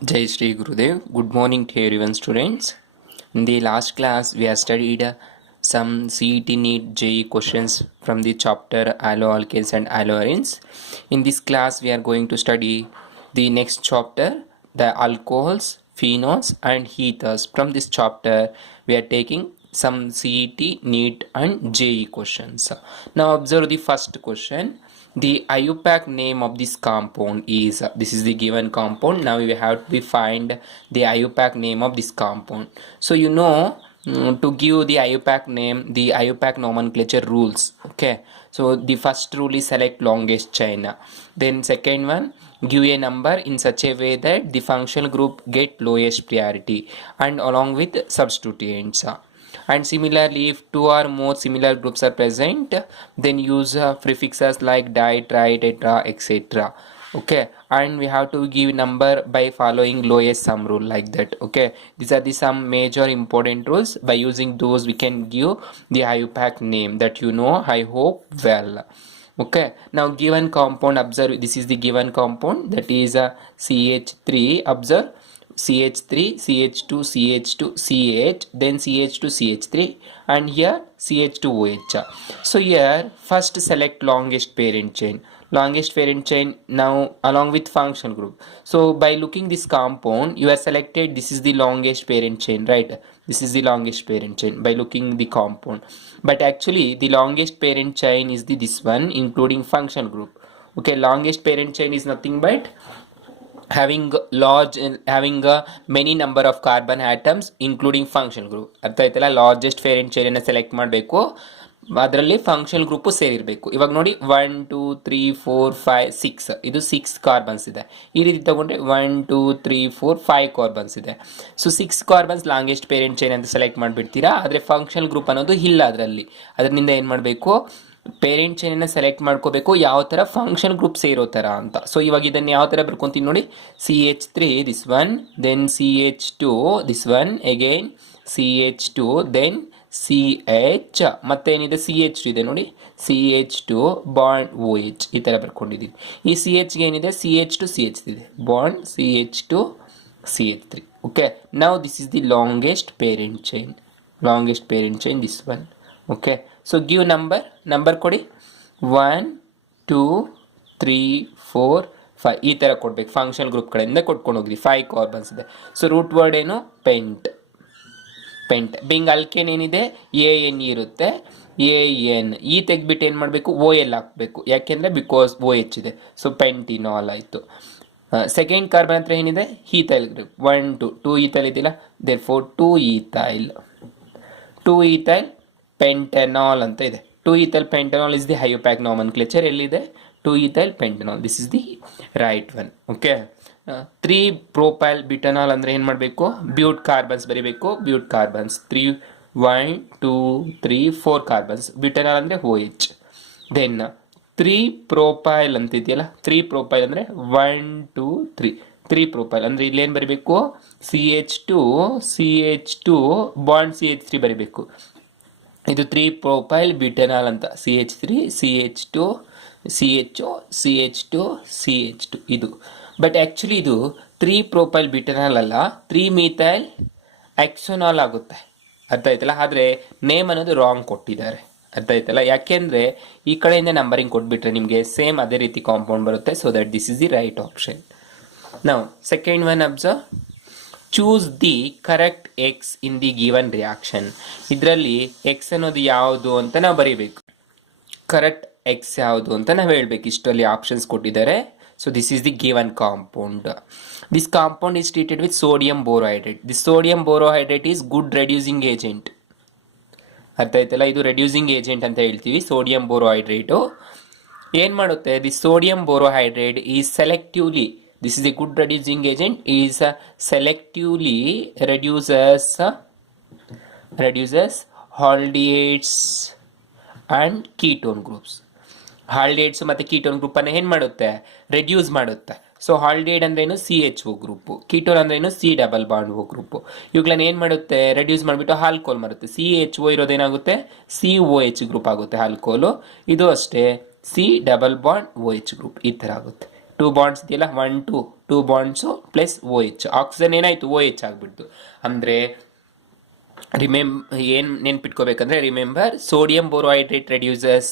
Jai Shri Gurudev. Good morning to everyone, students. In the last class, we have studied some CET NEET JEE questions from the chapter Alloalkanes and Alloarenes. In this class, we are going to study the next chapter, the alcohols, phenols, and ethers. From this chapter, we are taking some CET NEET and JEE questions. Now, observe the first question. The IUPAC name of this compound is, this is the given compound. Now we have to find the IUPAC name of this compound. So to give the IUPAC name, the IUPAC nomenclature rules. Okay, so the first rule is select longest chain. Then second one, give a number in such a way that the functional group get lowest priority and along with substituents. And similarly, if two or more similar groups are present, then use prefixes like di, tri, tetra, etc. Okay, and we have to give number by following lowest sum rule, like that. Okay, these are the some major important rules. By using those, we can give the IUPAC name that I hope well. Okay, now given compound, observe, this is the given compound, that is CH3. Observe, CH3, CH2, CH2, CH, then CH2, CH3, and here CH2OH. So here first select longest parent chain. Longest parent chain now along with functional group. So by looking this compound, you are selected, this is the longest parent chain, right? This is the longest parent chain by looking the compound. But actually the longest parent chain is this one, including functional group. Okay, longest parent chain is nothing but having many number of carbon atoms including functional group. ಅರ್ಥ ಆಯ್ತಲ್ಲ, largest parent chain ಅನ್ನು select ಮಾಡಬೇಕು, ಅದರಲ್ಲಿ functional group ಸೇರಿರಬೇಕು. ಇವಾಗ ನೋಡಿ 1 2 3 4 5 6, ಇದು 6 carbons ಇದೆ. ಈ ರೀತಿ ತಗೊಂಡ್ರೆ 1 2 3 4 5 ಕಾರ್ಬನ್ಸ್ ಇದೆ. So 6 carbons longest parent chain ಅಂತ ಸೆಲೆಕ್ಟ್ ಮಾಡಿಬಿಡ್ತೀರಾ. ಆದರೆ ಫಂಕ್ಷನಲ್ ಗ್ರೂಪ್ ಅನ್ನೋದು ಇಲ್ಲ ಅದರಲ್ಲಿ. ಅದರಿಂದ ಏನು ಮಾಡಬೇಕು, ಪೇರೆಂಟ್ ಚೈನ್ ಸೆಲೆಕ್ಟ್ ಮಾಡ್ಕೋಬೇಕು ಯಾವ ತರ ಫಂಕ್ಷನ್ ಗ್ರೂಪ್ ಸೇರೋ ತರ ಅಂತ. ಸೊ ಇವಾಗ ಇದನ್ನ ಯಾವ ತರ ಬರ್ಕೊಂತೀನಿ ನೋಡಿ, CH3 this one, then CH2 this one, again CH2, then CH, ಮತ್ತೇನಿದೆ CH2 ಇದೆ ನೋಡಿ, CH2 ಬಾಂಡ್ OH, ಈ ತರ ಬರ್ಕೊಂಡಿದ್ದೀವಿ. ಈ CH ಏನಿದೆ CH2 CH ಇದೆ, bond CH2 CH3. Okay, now this is the longest parent chain this one. Okay, so give number ಕೊಡಿ, 1 2 3 4 5 ಈ ಥರ ಕೊಡ್ಬೇಕು. ಫಂಕ್ಷನಲ್ ಗ್ರೂಪ್ ಕಡೆಯಿಂದ ಕೊಟ್ಕೊಂಡು ಹೋಗ್ರಿ. 5 ಕಾರ್ಬನ್ಸ್ ಇದೆ. ಸೊ ರೂಟ್ ವರ್ಡ್ ಏನು, ಪೆಂಟ್. ಬಿಂಗ್ ಅಲ್ಕೇನ್ ಏನಿದೆ AN ಇರುತ್ತೆ, AN ಈ ತೆಗ್ಬಿಟ್ಟು ಏನು ಮಾಡಬೇಕು, OL ಹಾಕಬೇಕು. ಯಾಕೆಂದರೆ ಬಿಕಾಸ್ OH ಇದೆ. ಸೊ ಪೆಂಟಿನಾಲ್ ಆಯಿತು. ಸೆಕೆಂಡ್ ಕಾರ್ಬನ್ ಹತ್ರ ಏನಿದೆ, ಈಥೈಲ್ ಗ್ರೂಪ್. 1 2 ಈಥೈಲ್ ಇದೆಯಲ್ಲ, ದೇರ್ ಫೋರ್ 2 ಈಥೈಲ್ ಪೆಂಟೆನಾಲ್ ಅಂತ ಇದೆ. 2 ethyl pentanol is the IUPAC nomenclature. ಎಲ್ಲಿದೆ, 2 ethyl pentanol, this is the right one. Okay, 3 propyl butanol ಅಂದ್ರೆ ಏನು ಮಾಡಬೇಕು, ಬ್ಯೂಟ್ ಕಾರ್ಬನ್ಸ್ ಬರೀಬೇಕು. ಬ್ಯೂಟ್ ಕಾರ್ಬನ್ಸ್ 3 1 2 3 4 ಕಾರ್ಬನ್ಸ್. ಬ್ಯೂಟನಾಲ್ ಅಂದರೆ OH. ದೆನ್ 3 propyl ಅಂತ ಇದೆಯಲ್ಲ, 3 propyl ಅಂದರೆ 1 2 3 3 propyl ಅಂದರೆ ಇಲ್ಲಿ ಏನು ಬರೀಬೇಕು, CH2 ಬಾಂಡ್ CH3 ಬರೀಬೇಕು. ಇದು 3 ಪ್ರೊಪೈಲ್ ಬ್ಯೂಟೆನಾಲ್ ಅಂತ, CH3 CH2 CHO CH2 CH2 ಇದು. ಬಟ್ ಆ್ಯಕ್ಚುಲಿ ಇದು 3 ಪ್ರೊಪೈಲ್ ಬ್ಯೂಟೆನಾಲ್ ಅಲ್ಲ, 3 ಮೀಥೈಲ್ ಆಕ್ಸೋನಾಲ್ ಆಗುತ್ತೆ. ಅರ್ಥ ಆಯ್ತಲ್ಲ. ಆದರೆ ನೇಮ್ ಅನ್ನೋದು ರಾಂಗ್ ಕೊಟ್ಟಿದ್ದಾರೆ. ಅರ್ಥ ಆಯ್ತಲ್ಲ. ಯಾಕೆಂದರೆ ಈ ಕಡೆಯಿಂದ ನಂಬರಿಂಗ್ ಕೊಟ್ಬಿಟ್ರೆ ನಿಮಗೆ ಸೇಮ್ ಅದೇ ರೀತಿ ಕಾಂಪೌಂಡ್ ಬರುತ್ತೆ. So that this is the right option. ನಾವು second one observe, choose the correct X in the given reaction. ಇದರಲ್ಲಿ ಎಕ್ಸ್ ಅನ್ನೋದು ಯಾವುದು ಅಂತ ನಾವು ಬರೀಬೇಕು. ಕರೆಕ್ಟ್ ಎಕ್ಸ್ ಯಾವುದು ಅಂತ ನಾವು ಹೇಳಬೇಕು. ಇಷ್ಟರಲ್ಲಿ ಆಪ್ಷನ್ಸ್ ಕೊಟ್ಟಿದ್ದಾರೆ. So this is the given compound. This compound is treated with sodium borohydrate. This sodium borohydrate is good reducing agent. ಅರ್ಥ ಆಯ್ತಲ್ಲ, ಇದು ರೆಡ್ಯೂಸಿಂಗ್ ಏಜೆಂಟ್ ಅಂತ ಹೇಳ್ತೀವಿ. ಸೋಡಿಯಂ ಬೋರೋಹೈಡ್ರೇಟು ಏನು ಮಾಡುತ್ತೆ, the sodium borohydrate is selectively, this is a good reducing agent, is selectively reduces aldehydes and ketone groups. Aldehydes ಮತ್ತು ketone ಗ್ರೂಪನ್ನು ಏನು ಮಾಡುತ್ತೆ, ರೆಡ್ಯೂಸ್ ಮಾಡುತ್ತೆ. ಸೊ ಆಲ್ಡಿಹೈಡ್ ಅಂದ್ರೆ ಏನು, CHO ಗ್ರೂಪು. ಕೀಟೋನ್ ಅಂದ್ರೆ ಏನು, C double bond O group. ಇವುಗಳನ್ನ ಏನು ಮಾಡುತ್ತೆ, ರೆಡ್ಯೂಸ್ ಮಾಡಿಬಿಟ್ಟು ಆಲ್ಕೋಲ್ ಮಾಡುತ್ತೆ. CHO ಇರೋದೇನಾಗುತ್ತೆ, COH ಗ್ರೂಪ್ ಆಗುತ್ತೆ ಆಲ್ಕೋಲು. ಇದು ಅಷ್ಟೇ C double bond OH group ಈ ಥರ ಆಗುತ್ತೆ. 2 ಬಾಂಡ್ಸ್ ಇದೆಯಲ್ಲ, 1 2 2 bonds plus O H. Oxygen ಏನಾಯಿತು ಓ ಎಚ್ ಆಗಿಬಿಡ್ತು. ಅಂದರೆ ಏನು ನೆನ್ಪಿಟ್ಕೋಬೇಕಂದ್ರೆ remember sodium borohydrate reduces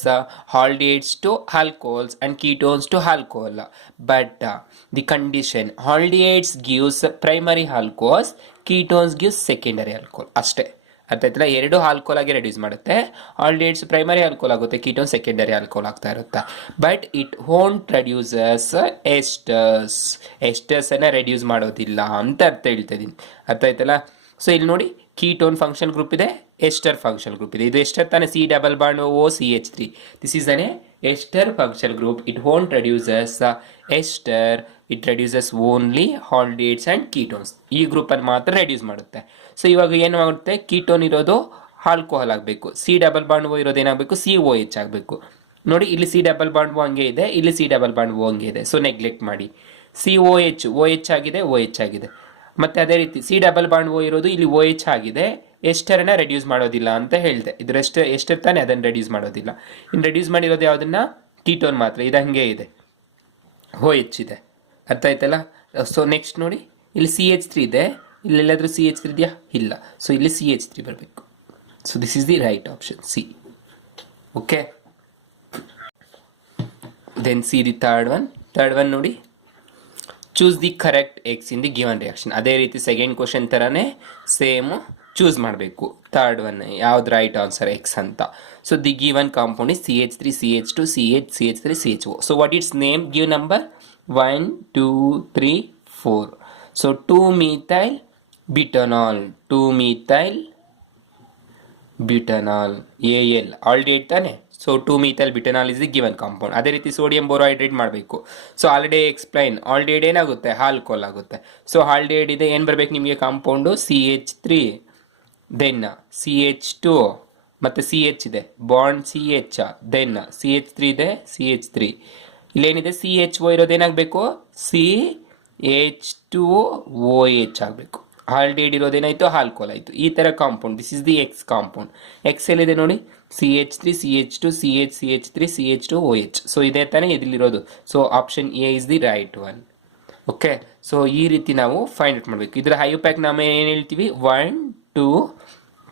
aldehydes to alcohols and ketones to alcohol. But the condition aldehydes gives primary alcohols, ketones gives secondary alcohol. ಅಷ್ಟೇ, ಅರ್ಥ ಆಯ್ತಲ್ಲ? ಎರಡು ಆಲ್ಕೋಹಾಲ್ ಆಗಿ ರೆಡ್ಯೂಸ್ ಮಾಡುತ್ತೆ. ಆಲ್ಡಿಹೈಡ್ಸ್ ಪ್ರೈಮರಿ ಆಲ್ಕೋಹಾಲ್ ಆಗುತ್ತೆ, ಕೀಟೋನ್ ಸೆಕೆಂಡರಿ ಆಲ್ಕೋಹಾಲ್ ಆಗ್ತಾ ಇರುತ್ತೆ. But it won't reduces esters. Esters ಅನ್ನ ರೆಡ್ಯೂಸ್ ಮಾಡೋದಿಲ್ಲ ಅಂತ ಅರ್ಥ ಹೇಳ್ತಾ ಇದ್ದೀನಿ. ಅರ್ಥ ಆಯ್ತಲ್ಲ? ಸೊ ಇಲ್ಲಿ ನೋಡಿ, ಕೀಟೋನ್ ಫಂಕ್ಷನ್ ಗ್ರೂಪ್ ಇದೆ, ಎಸ್ಟರ್ ಫಂಕ್ಷನ್ ಗ್ರೂಪ್ ಇದೆ. ಇದು ಎಸ್ಟರ್ ತಾನೆ, C double bond O C H 3. This is an ester function group. It won't reduces ester, it reduces only aldehydes and ketones. ಈ ಗ್ರೂಪಲ್ಲಿ ಮಾತ್ರ ರೆಡ್ಯೂಸ್ ಮಾಡುತ್ತೆ. ಸೊ ಇವಾಗ ಏನು ಆಗುತ್ತೆ, ಕೀಟೋನ್ ಇರೋದು ಆಲ್ಕೋಹಾಲ್ ಆಗಬೇಕು, ಸಿ ಡಬಲ್ ಬಾಂಡ್ ಓ ಇರೋದು ಏನಾಗಬೇಕು, ಸಿ ಓ ಎಚ್ ಆಗಬೇಕು. ನೋಡಿ, ಇಲ್ಲಿ ಸಿ ಡಬಲ್ ಬಾಂಡ್ ಓ ಹಂಗೆ ಇದೆ, ಇಲ್ಲಿ ಸಿ ಡಬಲ್ ಬಾಂಡ್ ಓ ಹಂಗೆ ಇದೆ. ಸೊ ನೆಗ್ಲೆಕ್ಟ್ ಮಾಡಿ. ಸಿ ಓ ಎಚ್ ಆಗಿದೆ, ಓ ಎಚ್ ಆಗಿದೆ. ಮತ್ತೆ ಅದೇ ರೀತಿ ಸಿ ಡಬಲ್ ಬಾಂಡ್ ಓ ಇರೋದು ಇಲ್ಲಿ ಓ ಎಚ್ ಆಗಿದೆ. ಎಸ್ಟರನ್ನ ರೆಡ್ಯೂಸ್ ಮಾಡೋದಿಲ್ಲ ಅಂತ ಹೇಳಿದೆ. ಇದ್ರ ಎಸ್ಟರ್ ತಾನೆ, ಅದನ್ನು ರೆಡ್ಯೂಸ್ ಮಾಡೋದಿಲ್ಲ. ಇನ್ನು ರೆಡ್ಯೂಸ್ ಮಾಡಿರೋದು ಯಾವುದನ್ನ, ಕೀಟೋನ್ ಮಾತ್ರ. ಇದು ಹಂಗೆ ಇದೆ, ಓ ಎಚ್ ಇದೆ. ಅರ್ಥ ಆಯ್ತಲ್ಲ? ಸೊ ನೆಕ್ಸ್ಟ್ ನೋಡಿ, ಇಲ್ಲಿ ಸಿ ಎಚ್ 3 ಇದೆ, ಇಲ್ಲೆಲ್ಲಾದರೂ ಸಿ ಎಚ್ 3 ಇದೆಯಾ? ಇಲ್ಲ. ಸೊ ಇಲ್ಲಿ ಸಿ ಎಚ್ 3 ಬರಬೇಕು. So this is the right option, C. Okay, then see the third one ನೋಡಿ, choose the correct X in the given reaction. ಅದೇ ರೀತಿ ಸೆಕೆಂಡ್ ಕ್ವಶನ್ ಥರನೇ ಸೇಮ್ ಚೂಸ್ ಮಾಡಬೇಕು. ಥರ್ಡ್ ಒನ್ ಯಾವ್ದು ರೈಟ್ ಆನ್ಸರ್ ಎಕ್ಸ್ ಅಂತ. So the given compound is CH3 CH2 CH CH3 CHO. So what it's name? Give number 1 2 3 4. So 2-methyl butanol, 2-methyl butanol, AL aldehyde ತಾನೆ. So 2-methyl butanol is the given compound. ಅದೇ ರೀತಿ sodium borohydrate ಮಾಡಬೇಕು. So already explain, aldehyde ಏನಾಗುತ್ತೆ, alcohol ಆಗುತ್ತೆ. So aldehyde ಇದೆ, ಏನು ಬರಬೇಕು ನಿಮಗೆ ಕಾಂಪೌಂಡು? CH3, ದೆನ್ CH2 ಮತ್ತು CH ಇದೆ, ಬಾಂಡ್ CH, ದೆನ್ CH3 ಇದೆ, CH3. ಇಲ್ಲೇನಿದೆ, CHO ಇರೋದೇನಾಗಬೇಕು, CH2OH ಆಗಬೇಕು. ಆಲ್ಡಿಹೈಡ್ ಇರೋದೇನಾಯಿತು, ಆಲ್ಕೋಹಾಲ್ ಆಯಿತು. ಈ ಥರ compound, this is the X compound. X ಎಲ್ಲಿದೆ ನೋಡಿ, CH3 CH2 CH3 CH2OH. So ಇದೇ ತಾನೇ ಇದಿಲ್ಲಿರೋದು. So option A is the right one. Okay, so ಈ ರೀತಿ ನಾವು ಫೈಂಡ್ ಔಟ್ ಮಾಡಬೇಕು. ಇದರ ಹೈಯೋಪ್ಯಾಕ್ ನಾಮ ಏನು ಹೇಳ್ತೀವಿ? 1 2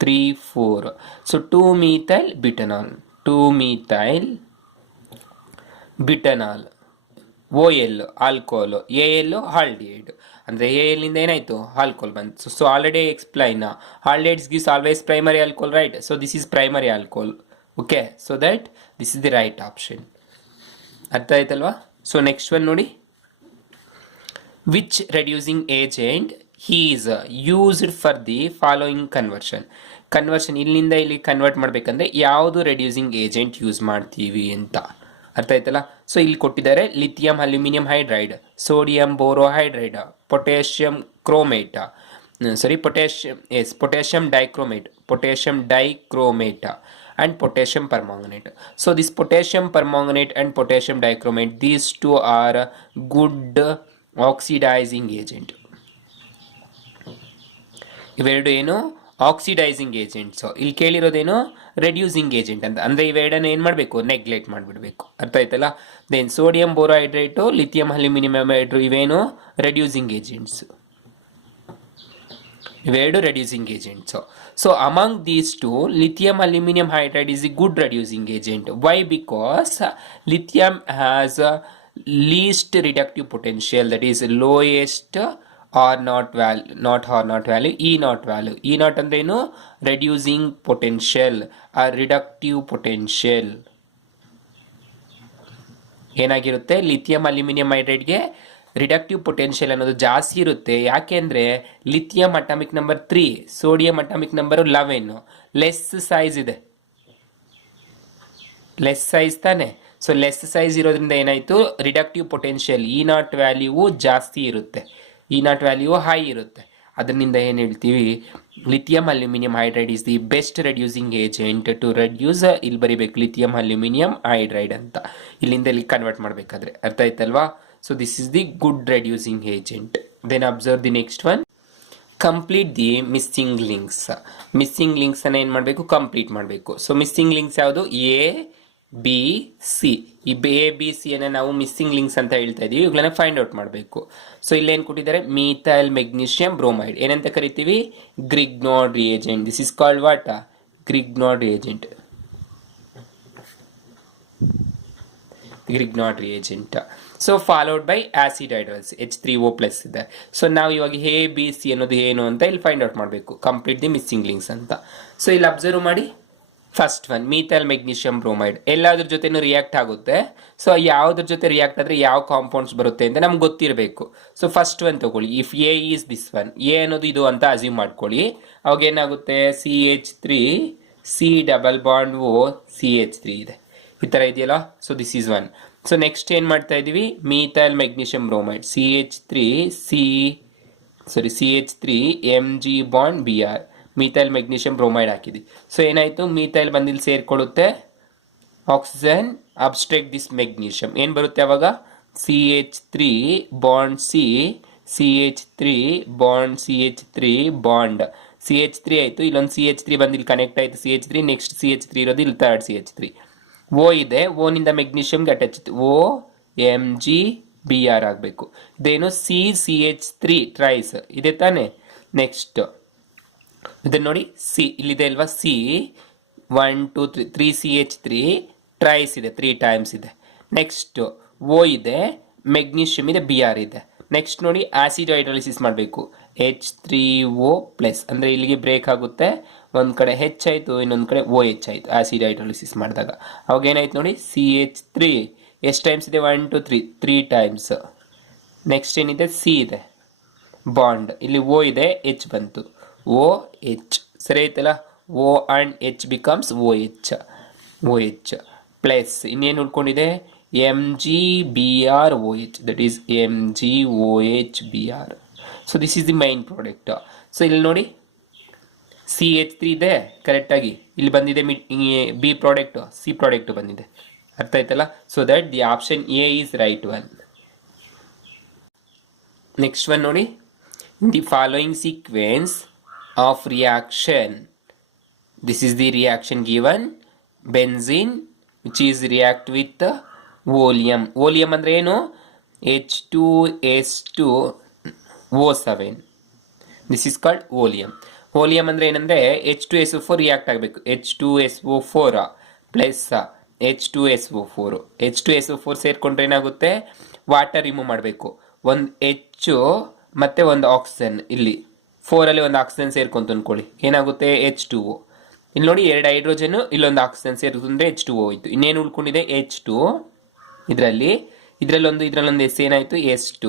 3 4. So 2-methyl butanol, 2-methyl butanol, OL alcohol, AL aldehyde. ಅಂದರೆ ALನಿಂದ ಏನಾಯಿತು, ಆಲ್ಕೋಹಾಲ್ ಬಂತು. So already explain, aldehydes gives always primary alcohol, right? So this is primary alcohol. Okay, so that this is the right option. ಅರ್ಥ ಆಯ್ತಲ್ವಾ? So next one ನೋಡಿ, which reducing agent is used for the following conversion. ಇಲ್ಲಿಂದ ಇಲ್ಲಿ convert ಮಾಡಬೇಕಂದ್ರೆ ಯಾವುದು reducing agent use ಮಾಡ್ತೀವಿ ಅಂತ. ಅರ್ಥ ಆಯ್ತಲ್ಲ? ಸೊ ಇಲ್ಲಿ ಕೊಟ್ಟಿದ್ದಾರೆ, lithium aluminium hydride, sodium borohydride, potassium chromate, potassium dichromate and potassium permanganate. So this potassium permanganate and potassium dichromate, these two are good oxidizing agent. ಇವೆರಡು ಏನು, ಆಕ್ಸಿಡೈಸಿಂಗ್ ಏಜೆಂಟ್ಸು. ಇಲ್ಲಿ ಕೇಳಿರೋದೇನು, reducing agent ಅಂತ. ಅಂದರೆ ಇವೆರಡನ್ನು ಏನು ಮಾಡಬೇಕು, ನೆಗ್ಲೆಕ್ಟ್ ಮಾಡಿಬಿಡಬೇಕು. ಅರ್ಥ ಆಯ್ತಲ್ಲ? Then sodium borohydrate, lithium aluminium hydride, ಇವೇನು ರೆಡ್ಯೂಸಿಂಗ್ ಏಜೆಂಟ್ಸ್. ಇವೆರಡು reducing agents. So among these two, lithium aluminium hydride is a good reducing agent. Why? Because lithium has least reductive potential, that is lowest or nought value, E nought value. E nought ಅಂದ್ರೆ ಏನು, reducing potential or reductive potential ಏನಾಗಿರುತ್ತೆ, lithium aluminium ಹೈಡ್ರೈಡ್ಗೆ reductive potential ಅನ್ನೋದು ಜಾಸ್ತಿ ಇರುತ್ತೆ. ಯಾಕೆಂದರೆ lithium atomic number 3, sodium atomic number 11, less size ಇದೆ, less size ತಾನೆ. ಸೊ ಲೆಸ್ ಸೈಜ್ ಇರೋದ್ರಿಂದ ಏನಾಯಿತು, ರಿಡಕ್ಟಿವ್ ಪೊಟೆನ್ಷಿಯಲ್ ಇ ನಾಟ್ ವ್ಯಾಲ್ಯೂ ಜಾಸ್ತಿ ಇರುತ್ತೆ, ಇ ನಾಟ್ ವ್ಯಾಲ್ಯೂ ಹೈ ಇರುತ್ತೆ. ಅದರಿಂದ ಏನು ಹೇಳ್ತೀವಿ, lithium aluminium hydride is the best reducing agent to reduce. ಇಲ್ಲಿ ಬರೀಬೇಕು ಲಿಥಿಯಂ ಅಲ್ಯೂಮಿನಿಯಂ ಹೈಡ್ರೈಡ್ ಅಂತ, ಇಲ್ಲಿಂದ ಇಲ್ಲಿ ಕನ್ವರ್ಟ್ ಮಾಡಬೇಕಾದ್ರೆ. ಅರ್ಥ ಆಯ್ತಲ್ವಾ? So this is the good reducing agent. Then observe the next one, complete the missing links. Missing ಲಿಂಕ್ಸನ್ನು ಏನು ಮಾಡಬೇಕು, ಕಂಪ್ಲೀಟ್ ಮಾಡಬೇಕು. ಸೊ ಮಿಸ್ಸಿಂಗ್ ಲಿಂಕ್ಸ್ ಯಾವುದು, A B C. ಈ ಎ ಬಿ ಸಿ ಅನ್ನ ನಾವು ಮಿಸ್ಸಿಂಗ್ ಲಿಂಕ್ಸ್ ಅಂತ ಹೇಳ್ತಾ ಇದೀವಿ, ಇವುಗಳನ್ನ ಫೈಂಡ್ ಔಟ್ ಮಾಡಬೇಕು. ಸೊ ಇಲ್ಲೇನು ಕೊಟ್ಟಿದ್ದಾರೆ, ಮೀಥೈಲ್ ಮೆಗ್ನೀಷಿಯಂ ಬ್ರೋಮೈಡ್ ಏನಂತ ಕರಿತೀವಿ, Grignard reagent. This is called what, Grignard reagent. Grignard reagent. So followed by acid hydrolysis H3O plus ಇದೆ. ಸೊ ನಾವು ಇವಾಗ ಎ ಬಿ ಸಿ ಅನ್ನೋದು ಏನು ಅಂತ ಇಲ್ಲಿ ಫೈಂಡ್ ಔಟ್ ಮಾಡಬೇಕು, ಕಂಪ್ಲೀಟ್ ದಿ ಮಿಸ್ಸಿಂಗ್ ಲಿಂಕ್ಸ್ ಅಂತ. ಸೊ ಇಲ್ಲಿ ಅಬ್ಸರ್ವ್ ಮಾಡಿ, first one methyl magnesium bromide ಎಲ್ಲಾದ್ರ ಜೊತೆನೂ ರಿಯಾಕ್ಟ್ ಆಗುತ್ತೆ. ಸೊ ಯಾವುದ್ರ ಜೊತೆ ರಿಯಾಕ್ಟ್ ಆದರೆ ಯಾವ ಕಾಂಪೌಂಡ್ಸ್ ಬರುತ್ತೆ ಅಂತ ನಮ್ಗೆ ಗೊತ್ತಿರಬೇಕು. ಸೊ ಫಸ್ಟ್ ಒನ್ ತಗೊಳ್ಳಿ, if A is this one, A ಅನ್ನೋದು ಇದು ಅಂತ ಅಸ್ಯೂಮ್ ಮಾಡ್ಕೊಳ್ಳಿ. ಅವಾಗ ಏನಾಗುತ್ತೆ, CH3 C double bond O CH3 ಇದೆ, ಈ ಥರ ಇದೆಯಲ್ಲ. So this is one. So next ಏನು ಮಾಡ್ತಾ ಇದ್ದೀವಿ, methyl magnesium bromide CH3 Mg bond Br, methyl magnesium bromide ಹಾಕಿದ್ವಿ. ಸೊ ಏನಾಯಿತು, ಮೀಥೈಲ್ ಬಂದಿಲ್ಲಿ ಸೇರ್ಕೊಳ್ಳುತ್ತೆ, ಆಕ್ಸಿಜನ್ ಅಬ್ಸ್ಟ್ರಾಕ್ಟ್ ದಿಸ್ ಮೆಗ್ನೀಷಿಯಂ, ಏನು ಬರುತ್ತೆ ಅವಾಗ CH3 bond C, CH3 bond CH3 bond CH3 ಆಯಿತು. ಇಲ್ಲೊಂದು CH3 ಬಂದು ಇಲ್ಲಿ ಕನೆಕ್ಟ್ ಆಯಿತು, CH3 ನೆಕ್ಸ್ಟ್ CH3 ಇರೋದು ಇಲ್ಲಿ ಥರ್ಡ್ CH3. O ಇದೆ, ಓನಿಂದ ಮೆಗ್ನೀಷಿಯಂಗೆ ಅಟ್ಯಾಚ್ ಇತ್ತು, OMgBr ಆಗಬೇಕು. ಇದೇನು CH3 ಟ್ರೈಸ್ ಇದೆ ತಾನೆ. ನೆಕ್ಸ್ಟ್ ಇದನ್ನು ನೋಡಿ, ಸಿ ಇಲ್ಲಿದೆ ಅಲ್ವಾ, C 1 2 3 CH3 ಟ್ರೈಸ್ ಇದೆ, 3 ಟೈಮ್ಸ್ ಇದೆ. ನೆಕ್ಸ್ಟ್ O ಇದೆ, ಮೆಗ್ನೀಷಿಯಮ್ ಇದೆ, Br ಇದೆ. ನೆಕ್ಸ್ಟ್ ನೋಡಿ, ಆಸಿಡ್ ಹೈಡ್ರಾಲಿಸಿಸ್ ಮಾಡಬೇಕು, H3O ಪ್ಲಸ್, ಅಂದರೆ ಇಲ್ಲಿಗೆ ಬ್ರೇಕ್ ಆಗುತ್ತೆ, ಒಂದು ಕಡೆ H ಆಯಿತು, ಇನ್ನೊಂದು ಕಡೆ OH ಆಯಿತು ಆಸಿಡ್ ಹೈಡ್ರಾಲಿಸಿಸ್ ಮಾಡಿದಾಗ. ಅವಾಗ ಏನಾಯ್ತು ನೋಡಿ, CH3 ಎಷ್ಟು ಟೈಮ್ಸ್ ಇದೆ, 1 2 3 ಟೈಮ್ಸ್. ನೆಕ್ಸ್ಟ್ ಏನಿದೆ, C ಇದೆ ಬಾಂಡ್, ಇಲ್ಲಿ O ಇದೆ, H ಬಂತು, OH ಸರಿ ಐತಲ್ಲ. O and H becomes OH plus ಇನ್ನೇನು ಉಳ್ಕೊಂಡಿದೆ, MgBrOH, that is MgOHBr. So this is the main product. So ಇಲ್ಲಿ ನೋಡಿ, CH3 ಇದೆ ಕರೆಕ್ಟಾಗಿ, ಇಲ್ಲಿ ಬಂದಿದೆ ಬಿ ಪ್ರಾಡಕ್ಟು, ಸಿ ಪ್ರಾಡಕ್ಟು ಬಂದಿದೆ, ಅರ್ಥ ಆಯ್ತಲ್ಲ. So that the option A is right one. Next one ನೋಡಿ, in the following sequence of reaction, this is the reaction given, benzene which is react with oleum. oleum ಅಂದ್ರೆ ಏನು, H2S2O7, this is called oleum. oleum ಅಂದ್ರೆ ಏನಂದ್ರೆ H2SO4 react ಆಗಬೇಕು, H2SO4 plus H2SO4 ಸೇರ್ಕೊಂಡ್ರೆ ಏನಾಗುತ್ತೆ, water remove ಮಾಡಬೇಕು, ಒಂದು H ಮತ್ತೆ ಒಂದು ಆಕ್ಸಿಜನ್, ಇಲ್ಲಿ 4 ಒಂದು ಆಕ್ಸಿಜನ್ ಸೇರ್ಕೊಂತ ಅಂದ್ಕೊಳ್ಳಿ, ಏನಾಗುತ್ತೆ H2O. ಇಲ್ಲಿ ನೋಡಿ, 2 ಹೈಡ್ರೋಜನ್ ಇಲ್ಲೊಂದು ಆಕ್ಸಿಜನ್ ಸೇರಿದ್ರೆ H2O ಹೋಯ್ತು. ಇನ್ನೇನು ಉಳ್ಕೊಂಡಿದೆ, H2, ಇದರಲ್ಲೊಂದು ಎಸ್ ಏನಾಯಿತು, S2,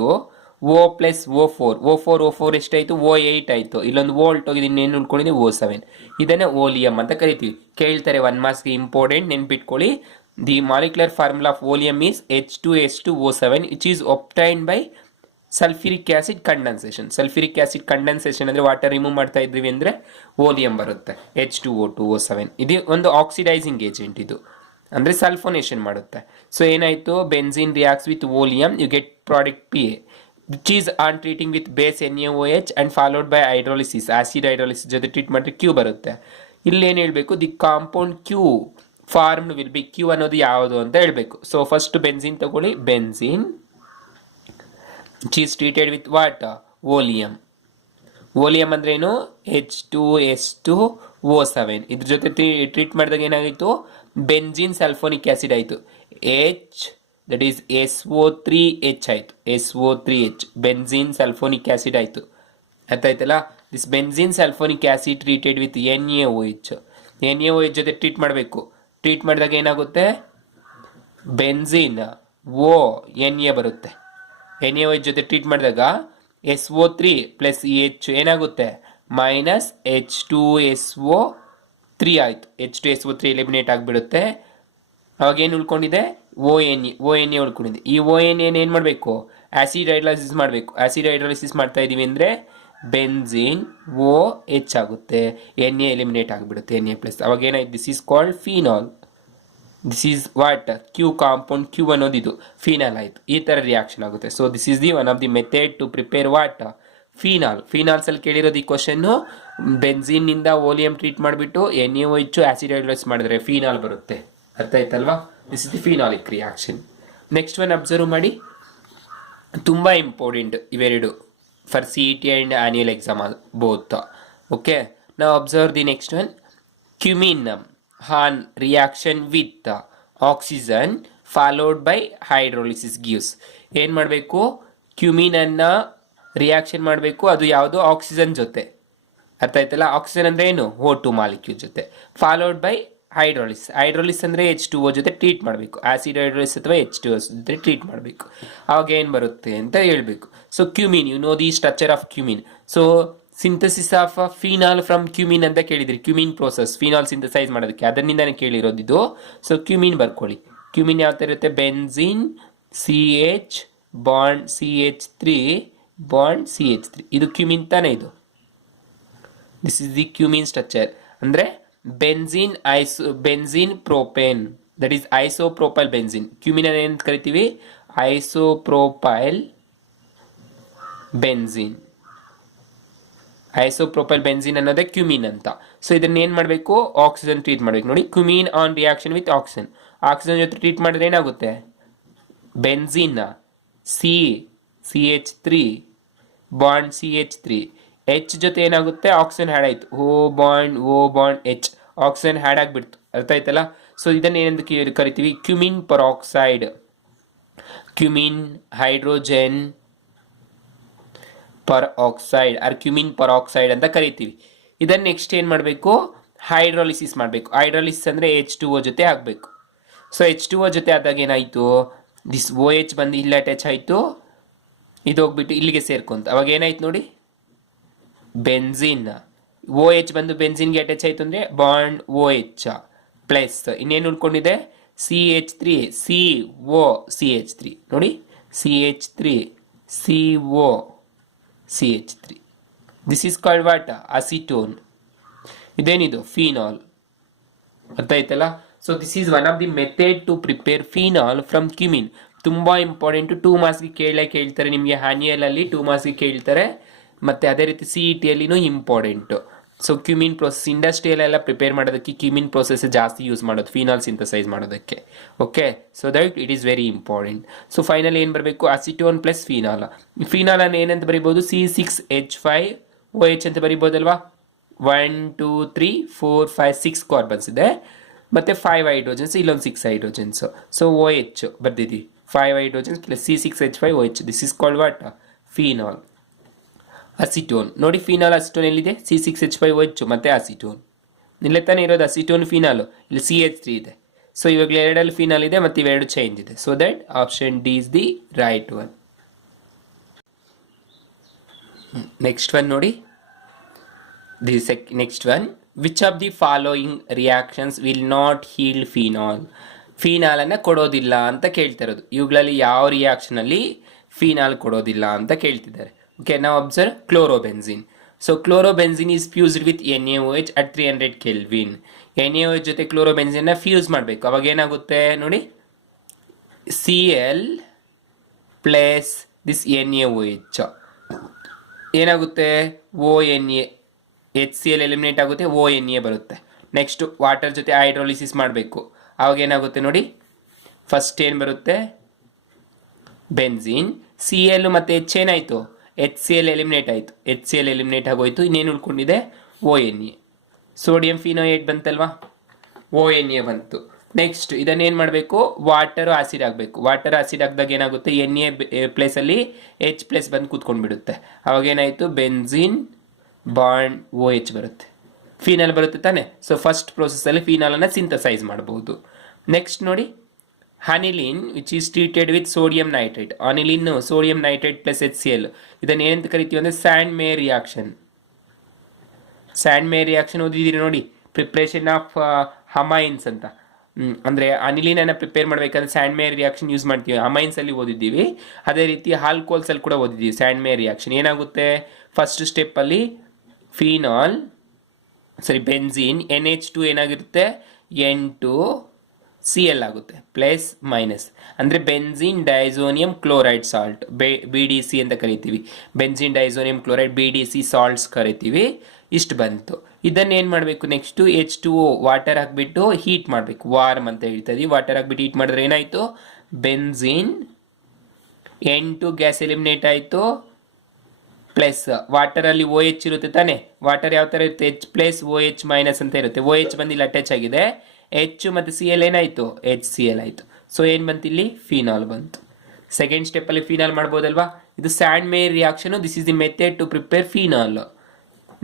O ಪ್ಲಸ್ O4 ಎಷ್ಟಾಯಿತು, O8 ಆಯಿತು, ಇಲ್ಲೊಂದು ವೋಲ್ಟ್ ಹೋಗಿದೆ, ಇನ್ನೇನು ಉಳ್ಕೊಂಡಿದೆ O7. ಇದನ್ನೇ ಓಲಿಯಂ ಅಂತ ಕರಿತೀವಿ. ಕೇಳ್ತಾರೆ 1 ಮಾರ್ಕ್ಸ್ಗೆ, ಇಂಪಾರ್ಟೆಂಟ್, ನೆನ್ಪಿಟ್ಕೊಳ್ಳಿ. The molecular formula of oleum is H2S2O7 which is obtained by sulphuric acid condensation. Sulphuric acid condensation ಅಂದರೆ ವಾಟರ್ ರಿಮೂವ್ ಮಾಡ್ತಾ ಇದ್ದೀವಿ ಅಂದರೆ ಓಲಿಯಂ ಬರುತ್ತೆ, H2O2O7. ಇದು ಒಂದು ಆಕ್ಸಿಡೈಸಿಂಗ್ ಏಜೆಂಟ್, ಇದು ಅಂದರೆ ಸಲ್ಫೋನೇಷನ್ ಮಾಡುತ್ತೆ. ಸೊ ಏನಾಯಿತು, benzene reacts with oleum, you get product PA which is on treating with base NaOH and followed by hydrolysis, acid hydrolysis ಜೊತೆ ಟ್ರೀಟ್ ಮಾಡಿದ್ರೆ Q ಬರುತ್ತೆ. ಇಲ್ಲೇನು ಹೇಳಬೇಕು, the compound Q formed will be, Q ಅನ್ನೋದು ಯಾವುದು ಅಂತ ಹೇಳಬೇಕು. ಸೊ ಫಸ್ಟ್ ಬೆನ್ಸಿನ್ ತಗೊಳ್ಳಿ, benzene which is treated with what, oleum. oleum ಅಂದ್ರೆ ಏನು, H2S2O7. ಇದ್ರ ಜೊತೆ ಟ್ರೀಟ್ ಮಾಡಿದಾಗ ಏನಾಗಿತ್ತು, ಬೆನ್ಜಿನ್ ಸಲ್ಫೋನಿಕ್ ಆಸಿಡ್ ಆಯಿತು, H ದಟ್ ಈಸ್ SO3H ಆಯಿತು, SO3H ಬೆನ್ಜಿನ್ ಸಲ್ಫೋನಿಕ್ ಆಸಿಡ್ ಆಯಿತು, ಅರ್ಥ ಆಯ್ತಲ್ಲ. This benzene sulphonic acid treated with NaOH ಜೊತೆ ಟ್ರೀಟ್ ಮಾಡಬೇಕು. ಟ್ರೀಟ್ ಮಾಡಿದಾಗ ಏನಾಗುತ್ತೆ, ಬೆನ್ಜಿನ್ Na ಬರುತ್ತೆ, NaOH ಜೊತೆ ಟ್ರೀಟ್ ಮಾಡಿದಾಗ SO3 ಪ್ಲಸ್ H ಏನಾಗುತ್ತೆ, ಮೈನಸ್ H2SO3 ಆಯಿತು, H2SO3 ಎಲಿಮಿನೇಟ್ ಆಗಿಬಿಡುತ್ತೆ. ಅವಾಗ ಏನು ಉಳ್ಕೊಂಡಿದೆ, ONA ಉಳ್ಕೊಂಡಿದೆ. ಈ ONA ಏನು ಮಾಡಬೇಕು, ಆಸಿಡ್ ಹೈಡ್ರಾಲಿಸಿಸ್ ಮಾಡಬೇಕು. ಆಸಿಡ್ ಹೈಡ್ರಾಲಿಸಿಸ್ ಮಾಡ್ತಾ ಇದ್ದೀವಿ ಅಂದರೆ ಬೆನ್ಸಿನ್ OH ಆಗುತ್ತೆ, Na ಎಲಿಮಿನೇಟ್ ಆಗಿಬಿಡುತ್ತೆ, Na ಪ್ಲಸ್. ಅವಾಗ ಏನಾಯ್ತು, this is called phenol. This is what, Q compound, Q ಅನ್ನೋದು ಇದು ಫಿನಾಲ್ ಆಯಿತು. ಈ ಥರ ರಿಯಾಕ್ಷನ್ ಆಗುತ್ತೆ. So this is the one of the method to prepare what, ಫಿನಾಲ್ಸಲ್ಲಿ ಕೇಳಿರೋದು ಈ ಕ್ವಶನ್ನು. ಬೆನ್ಸಿನ್ನಿಂದ ಓಲಿಯಂ ಟ್ರೀಟ್ ಮಾಡಿಬಿಟ್ಟು NaOH ಆಸಿಡ್ ಹೈಡ್ರಾಲಿಸಿಸ್ ಮಾಡಿದ್ರೆ ಫಿನಾಲ್ ಬರುತ್ತೆ, ಅರ್ಥ ಆಯ್ತಲ್ವಾ. This is the phenolic reaction. Next one observe ಮಾಡಿ, ತುಂಬ ಇಂಪಾರ್ಟೆಂಟ್ ಇವೆರಡು for C E T and annual exam both. Okay, ನಾವು observe the next one. Cumene on reaction with oxygen followed by hydrolysis gives. ಏನು ಮಾಡಬೇಕು, ಕ್ಯುಮಿನನ್ನು reaction ಮಾಡಬೇಕು, ಅದು ಯಾವುದು oxygen ಜೊತೆ, ಅರ್ಥ ಆಯ್ತಲ್ಲ. ಆಕ್ಸಿಜನ್ ಅಂದರೆ ಏನು, O2 ಮಾಲಿಕ್ಯೂಲ್ ಜೊತೆ, ಫಾಲೋಡ್ ಬೈ ಹೈಡ್ರೋಲಿಸ್. ಹೈಡ್ರೋಲಿಸ್ ಅಂದರೆ H2O ಜೊತೆ ಟ್ರೀಟ್ ಮಾಡಬೇಕು, ಆಸಿಡ್ ಹೈಡ್ರೋಲಿಸ್ ಅಥವಾ H2O ಜೊತೆ ಟ್ರೀಟ್ ಮಾಡಬೇಕು. ಆವಾಗ ಏನು ಬರುತ್ತೆ ಅಂತ ಹೇಳಬೇಕು. So cumene, you know the structure of cumene. So synthesis of phenol from cumene ಅಂತ ಕೇಳಿದ್ರಿ, ಕ್ಯುಮಿನ್ ಪ್ರೋಸೆಸ್, ಫಿನಾಲ್ ಸಿಂಥಸೈಸ್ ಮಾಡೋದಕ್ಕೆ, ಅದರಿಂದನೇ ಕೇಳಿರೋದು ಇದು. ಸೊ ಕ್ಯುಮಿನ್ ಬರ್ಕೊಳ್ಳಿ. ಕ್ಯುಮಿನ್ ಯಾವ ಥರ ಇರುತ್ತೆ, benzene CH bond CH3 bond CH3, ಇದು ಕ್ಯುಮಿನ್ ತಾನೇ ಇದು. This is the cumene structure. ಅಂದರೆ benzene propane, that is isopropyl benzene. Cumene ಏನಂತ ಕರಿತೀವಿ, ಐಸೋಪ್ರೋಪೈಲ್ ಬೆನ್ಸಿನ್. ಐಸೋಪ್ರೋಪೈಲ್ ಬೆನ್ಸಿನ್ ಅನ್ನೋದೇ ಕ್ಯುಮಿನ್ ಅಂತ. ಸೊ ಇದನ್ನ ಏನು ಮಾಡಬೇಕು, ಆಕ್ಸಿಜನ್ ಟ್ರೀಟ್ ಮಾಡಬೇಕು. ನೋಡಿ, cumene on reaction with oxygen, oxygen ಜೊತೆ ಟ್ರೀಟ್ ಮಾಡಿದ್ರೆ ಏನಾಗುತ್ತೆ, benzene CH3 bond CH3, H ಜೊತೆ ಏನಾಗುತ್ತೆ, ಆಕ್ಸಿಜನ್ ಹ್ಯಾಡ್ ಆಯಿತು, O bond H, oxygen add ಆಗಿಬಿಡ್ತು, ಅರ್ಥ ಆಯ್ತಲ್ಲ. ಸೊ ಇದನ್ನು ಏನೆಂದು ಕರಿತೀವಿ, cumene peroxide, cumene hydrogen per oxide or cumene peroxide ಅಂತ ಕರಿತೀವಿ. ಇದನ್ನು ನೆಕ್ಸ್ಟ್ ಏನು ಮಾಡಬೇಕು, ಹೈಡ್ರೋಲಿಸಿಸ್ ಮಾಡಬೇಕು. ಹೈಡ್ರೋಲಿಸಿಸ್ ಅಂದರೆ H2O ಜೊತೆ ಆಗಬೇಕು. ಸೊ H2O ಜೊತೆ ಆದಾಗ ಏನಾಯಿತು, ದಿಸ್ OH ಬಂದು ಇಲ್ಲಿ ಅಟ್ಯಾಚ್ ಆಯಿತು, ಇದು ಹೋಗ್ಬಿಟ್ಟು ಇಲ್ಲಿಗೆ ಸೇರ್ಕೊಂತ, ಅವಾಗ ಏನಾಯ್ತು ನೋಡಿ, ಬೆನ್ಸಿನ್ OH ಬಂದು ಬೆನ್ಸಿನ್ಗೆ ಅಟ್ಯಾಚ್ ಆಯಿತು ಅಂದರೆ ಬಾಂಡ್ OH ಪ್ಲಸ್ ಇನ್ನೇನು ಉಳ್ಕೊಂಡಿದೆ, CH3 CO CH3, ನೋಡಿ CH3 CO CH3. This is called what, acetone. ಇದೇನಿದು, ಫಿನಾಲ್, ಅರ್ಥ ಆಯ್ತಲ್ಲ. So this is one of the method to prepare phenol from cumene. ತುಂಬ ಇಂಪಾರ್ಟೆಂಟು, 2 ಮಾರ್ಕ್ಸ್ಗೆ ಕೇಳ್ತಾರೆ ನಿಮಗೆ, ಆನ್ಯುವಲಲ್ಲಿ 2 ಮಾರ್ಕ್ಸ್ಗೆ ಕೇಳ್ತಾರೆ, ಮತ್ತು ಅದೇ ರೀತಿ CET-ಯಲ್ಲಿನೂ ಇಂಪಾರ್ಟೆಂಟು. ಸೊ ಕ್ಯುಮಿನ್ ಪ್ರೋಸೆಸ್ ಇಂಡಸ್ಟ್ರಿಯಲ್ಲೆಲ್ಲ ಪ್ರಿಪೇರ್ ಮಾಡೋದಕ್ಕೆ ಕ್ಯುಮಿನ್ ಪ್ರೋಸೆಸ್ ಜಾಸ್ತಿ ಯೂಸ್ ಮಾಡೋದು, ಫಿನಾಲ್ ಸಿಂಥಸೈಸ್ ಮಾಡೋದಕ್ಕೆ. Okay, so that it is very important. So final ಏನು ಬರಬೇಕು, ಅಸಿಟೋನ್ ಪ್ಲಸ್ ಫಿನಾಲ್. ಫಿನಾಲನ್ನು ಏನಂತ ಬರಿಬೋದು, C6H5OH ಅಂತ ಬರಿಬೋದಲ್ವಾ. 1 2 3 4 5 6 ಕಾರ್ಬನ್ಸ್ ಇದೆ, ಮತ್ತು 5 ಹೈಡ್ರೋಜನ್ಸ್, ಇಲ್ಲೊಂದು 6 hydrogens. So OH ಬರ್ದಿದ್ದೀವಿ, 5 hydrogens plus C6H5OH. This is called what, phenol. Acetone ನೋಡಿ, ಫಿನಾಲ್ ಅಸಿಟೋನ್ ಎಲ್ಲಿದೆ, C6H5OH ಮತ್ತು ಅಸಿಟೋನ್, ಇಲ್ಲೇ ತಾನೇ ಇರೋದು ಅಸಿಟೋನ್ ಫಿನಾಲು, ಇಲ್ಲಿ CH3 ಇದೆ. ಸೊ ಇವಾಗ ಎರಡಲ್ಲಿ ಫಿನಾಲ್ ಇದೆ ಮತ್ತು ಇವೆರಡು ಚೇಂಜ್ ಇದೆ. So that option D is the right one. Next one ನೋಡಿ, next one, which of the following reactions will not yield phenol. ಫಿನಾಲನ್ನು ಕೊಡೋದಿಲ್ಲ ಅಂತ ಕೇಳ್ತಿರೋದು. ಇವುಗಳಲ್ಲಿ ಯಾವ ರಿಯಾಕ್ಷನಲ್ಲಿ ಫಿನಾಲ್ ಕೊಡೋದಿಲ್ಲ ಅಂತ ಕೇಳ್ತಿದ್ದಾರೆ. ಓಕೆ, ನಾವು observe chlorobenzene. So chlorobenzene is fused with NaOH at 300 Kelvin. NaOH ಜೊತೆ ಕ್ಲೋರೋಬೆನ್ಸಿನ್ನ ಫ್ಯೂಸ್ ಮಾಡಬೇಕು. ಅವಾಗ ಏನಾಗುತ್ತೆ ನೋಡಿ, Cl ಪ್ಲಸ್ ದಿಸ್ NaOH ಏನಾಗುತ್ತೆ, ONA, HCl ಎಲಿಮಿನೇಟ್ ಆಗುತ್ತೆ, ONA ಬರುತ್ತೆ. ನೆಕ್ಸ್ಟ್ ವಾಟರ್ ಜೊತೆ ಹೈಡ್ರೋಲಿಸಿಸ್ ಮಾಡಬೇಕು. ಅವಾಗ ಏನಾಗುತ್ತೆ ನೋಡಿ, ಫಸ್ಟ್ ಏನು ಬರುತ್ತೆ, ಬೆನ್ಸಿನ್, Cl ಮತ್ತು H ಏನಾಯಿತು, HCl ಎಲಿಮಿನೇಟ್ ಆಯಿತು, HCl ಎಲಿಮಿನೇಟ್ ಆಗೋಯ್ತು, ಇನ್ನೇನು ಉಳ್ಕೊಂಡಿದೆ, ONA. ಸೋಡಿಯಂ ಫಿನೋಯೇಟ್ ಬಂತಲ್ವಾ, ONA ಬಂತು. ನೆಕ್ಸ್ಟ್ ಇದನ್ನೇನು ಮಾಡಬೇಕು, ವಾಟರು ಆಸಿಡ್ ಆಗಬೇಕು. ವಾಟರ್ ಆಸಿಡ್ ಹಾಕಿದಾಗ ಏನಾಗುತ್ತೆ, Na ಪ್ಲೇಸಲ್ಲಿ H ಪ್ಲಸ್ ಬಂದು ಕೂತ್ಕೊಂಡ್ಬಿಡುತ್ತೆ. ಅವಾಗ ಏನಾಯಿತು, ಬೆನ್ಸಿನ್ ಬಾಂಡ್ OH ಬರುತ್ತೆ, ಫಿನಾಲ್ ಬರುತ್ತೆ ತಾನೆ. ಸೊ ಫಸ್ಟ್ ಪ್ರೋಸೆಸ್ಸಲ್ಲಿ ಫಿನಾಲನ್ನು ಸಿಂಥಸೈಸ್ ಮಾಡ್ಬೋದು. ನೆಕ್ಸ್ಟ್ ನೋಡಿ, aniline which is treated with sodium nitrate. Aniline sodium nitrate plus HCl, ಇದನ್ನು ಏನಂತ ಕರಿತೀವಿ ಅಂದರೆ Sandmeyer reaction. Sandmeyer reaction ಓದಿದ್ದೀರಿ ನೋಡಿ, ಪ್ರಿಪ್ರೇಷನ್ ಆಫ್ ಅಮೈನ್ಸ್ ಅಂತ. ಅಂದರೆ ಅನಿಲಿನನ್ನು ಪ್ರಿಪೇರ್ ಮಾಡಬೇಕಂದ್ರೆ ಸ್ಯಾಂಡ್ ಮೇರ್ ರಿಯಾಕ್ಷನ್ ಯೂಸ್ ಮಾಡ್ತೀವಿ, ಅಮೈನ್ಸಲ್ಲಿ ಓದಿದ್ದೀವಿ. ಅದೇ ರೀತಿ ಆಲ್ಕೋಹಾಲ್ಸಲ್ಲಿ ಕೂಡ ಓದಿದ್ದೀವಿ ಸ್ಯಾಂಡ್ ಮೇರ್ ರಿಯಾಕ್ಷನ್. ಏನಾಗುತ್ತೆ, ಫಸ್ಟ್ ಸ್ಟೆಪ್ಪಲ್ಲಿ ಬೆನ್ಸಿನ್ NH2 ಏನಾಗಿರುತ್ತೆ, N2 ಸಿ ಎಲ್ ಆಗುತ್ತೆ ಪ್ಲಸ್ ಮೈನಸ್ ಅಂದರೆ benzene diazonium chloride salt B D C ಅಂತ ಕರಿತೀವಿ. Benzene diazonium chloride B D C salts ಕರಿತೀವಿ. ಇಷ್ಟು ಬಂತು. ಇದನ್ನು ಏನು ಮಾಡಬೇಕು, ನೆಕ್ಸ್ಟು H2O ವಾಟರ್ ಹಾಕಿಬಿಟ್ಟು ಹೀಟ್ ಮಾಡಬೇಕು. ವಾರ್ಮ್ ಅಂತ ಹೇಳ್ತದೆ. ವಾಟರ್ ಹಾಕ್ಬಿಟ್ಟು ಹೀಟ್ ಮಾಡಿದ್ರೆ ಏನಾಯಿತು, ಬೆನ್ಝಿನ್ N2 ಗ್ಯಾಸ್ ಎಲಿಮಿನೇಟ್ ಆಯಿತು. ಪ್ಲಸ್ ವಾಟರಲ್ಲಿ OH ಇರುತ್ತೆ ತಾನೆ. ವಾಟರ್ ಯಾವ ಥರ ಇರುತ್ತೆ, H+OH ಮೈನಸ್ ಅಂತ ಇರುತ್ತೆ. OH ಬಂದು ಇಲ್ಲಿ ಅಟ್ಯಾಚ್ ಆಗಿದೆ. H ಮತ್ತು CL ಏನಾಯಿತು, HCl ಆಯಿತು. ಸೊ ಏನು ಬಂತು ಇಲ್ಲಿ, ಫಿನಾಲ್ ಬಂತು. ಸೆಕೆಂಡ್ ಸ್ಟೆಪ್ಪಲ್ಲಿ ಫಿನಾಲ್ ಮಾಡ್ಬೋದಲ್ವಾ. ಇದು Sandmeyer reaction. This is the method to prepare phenol.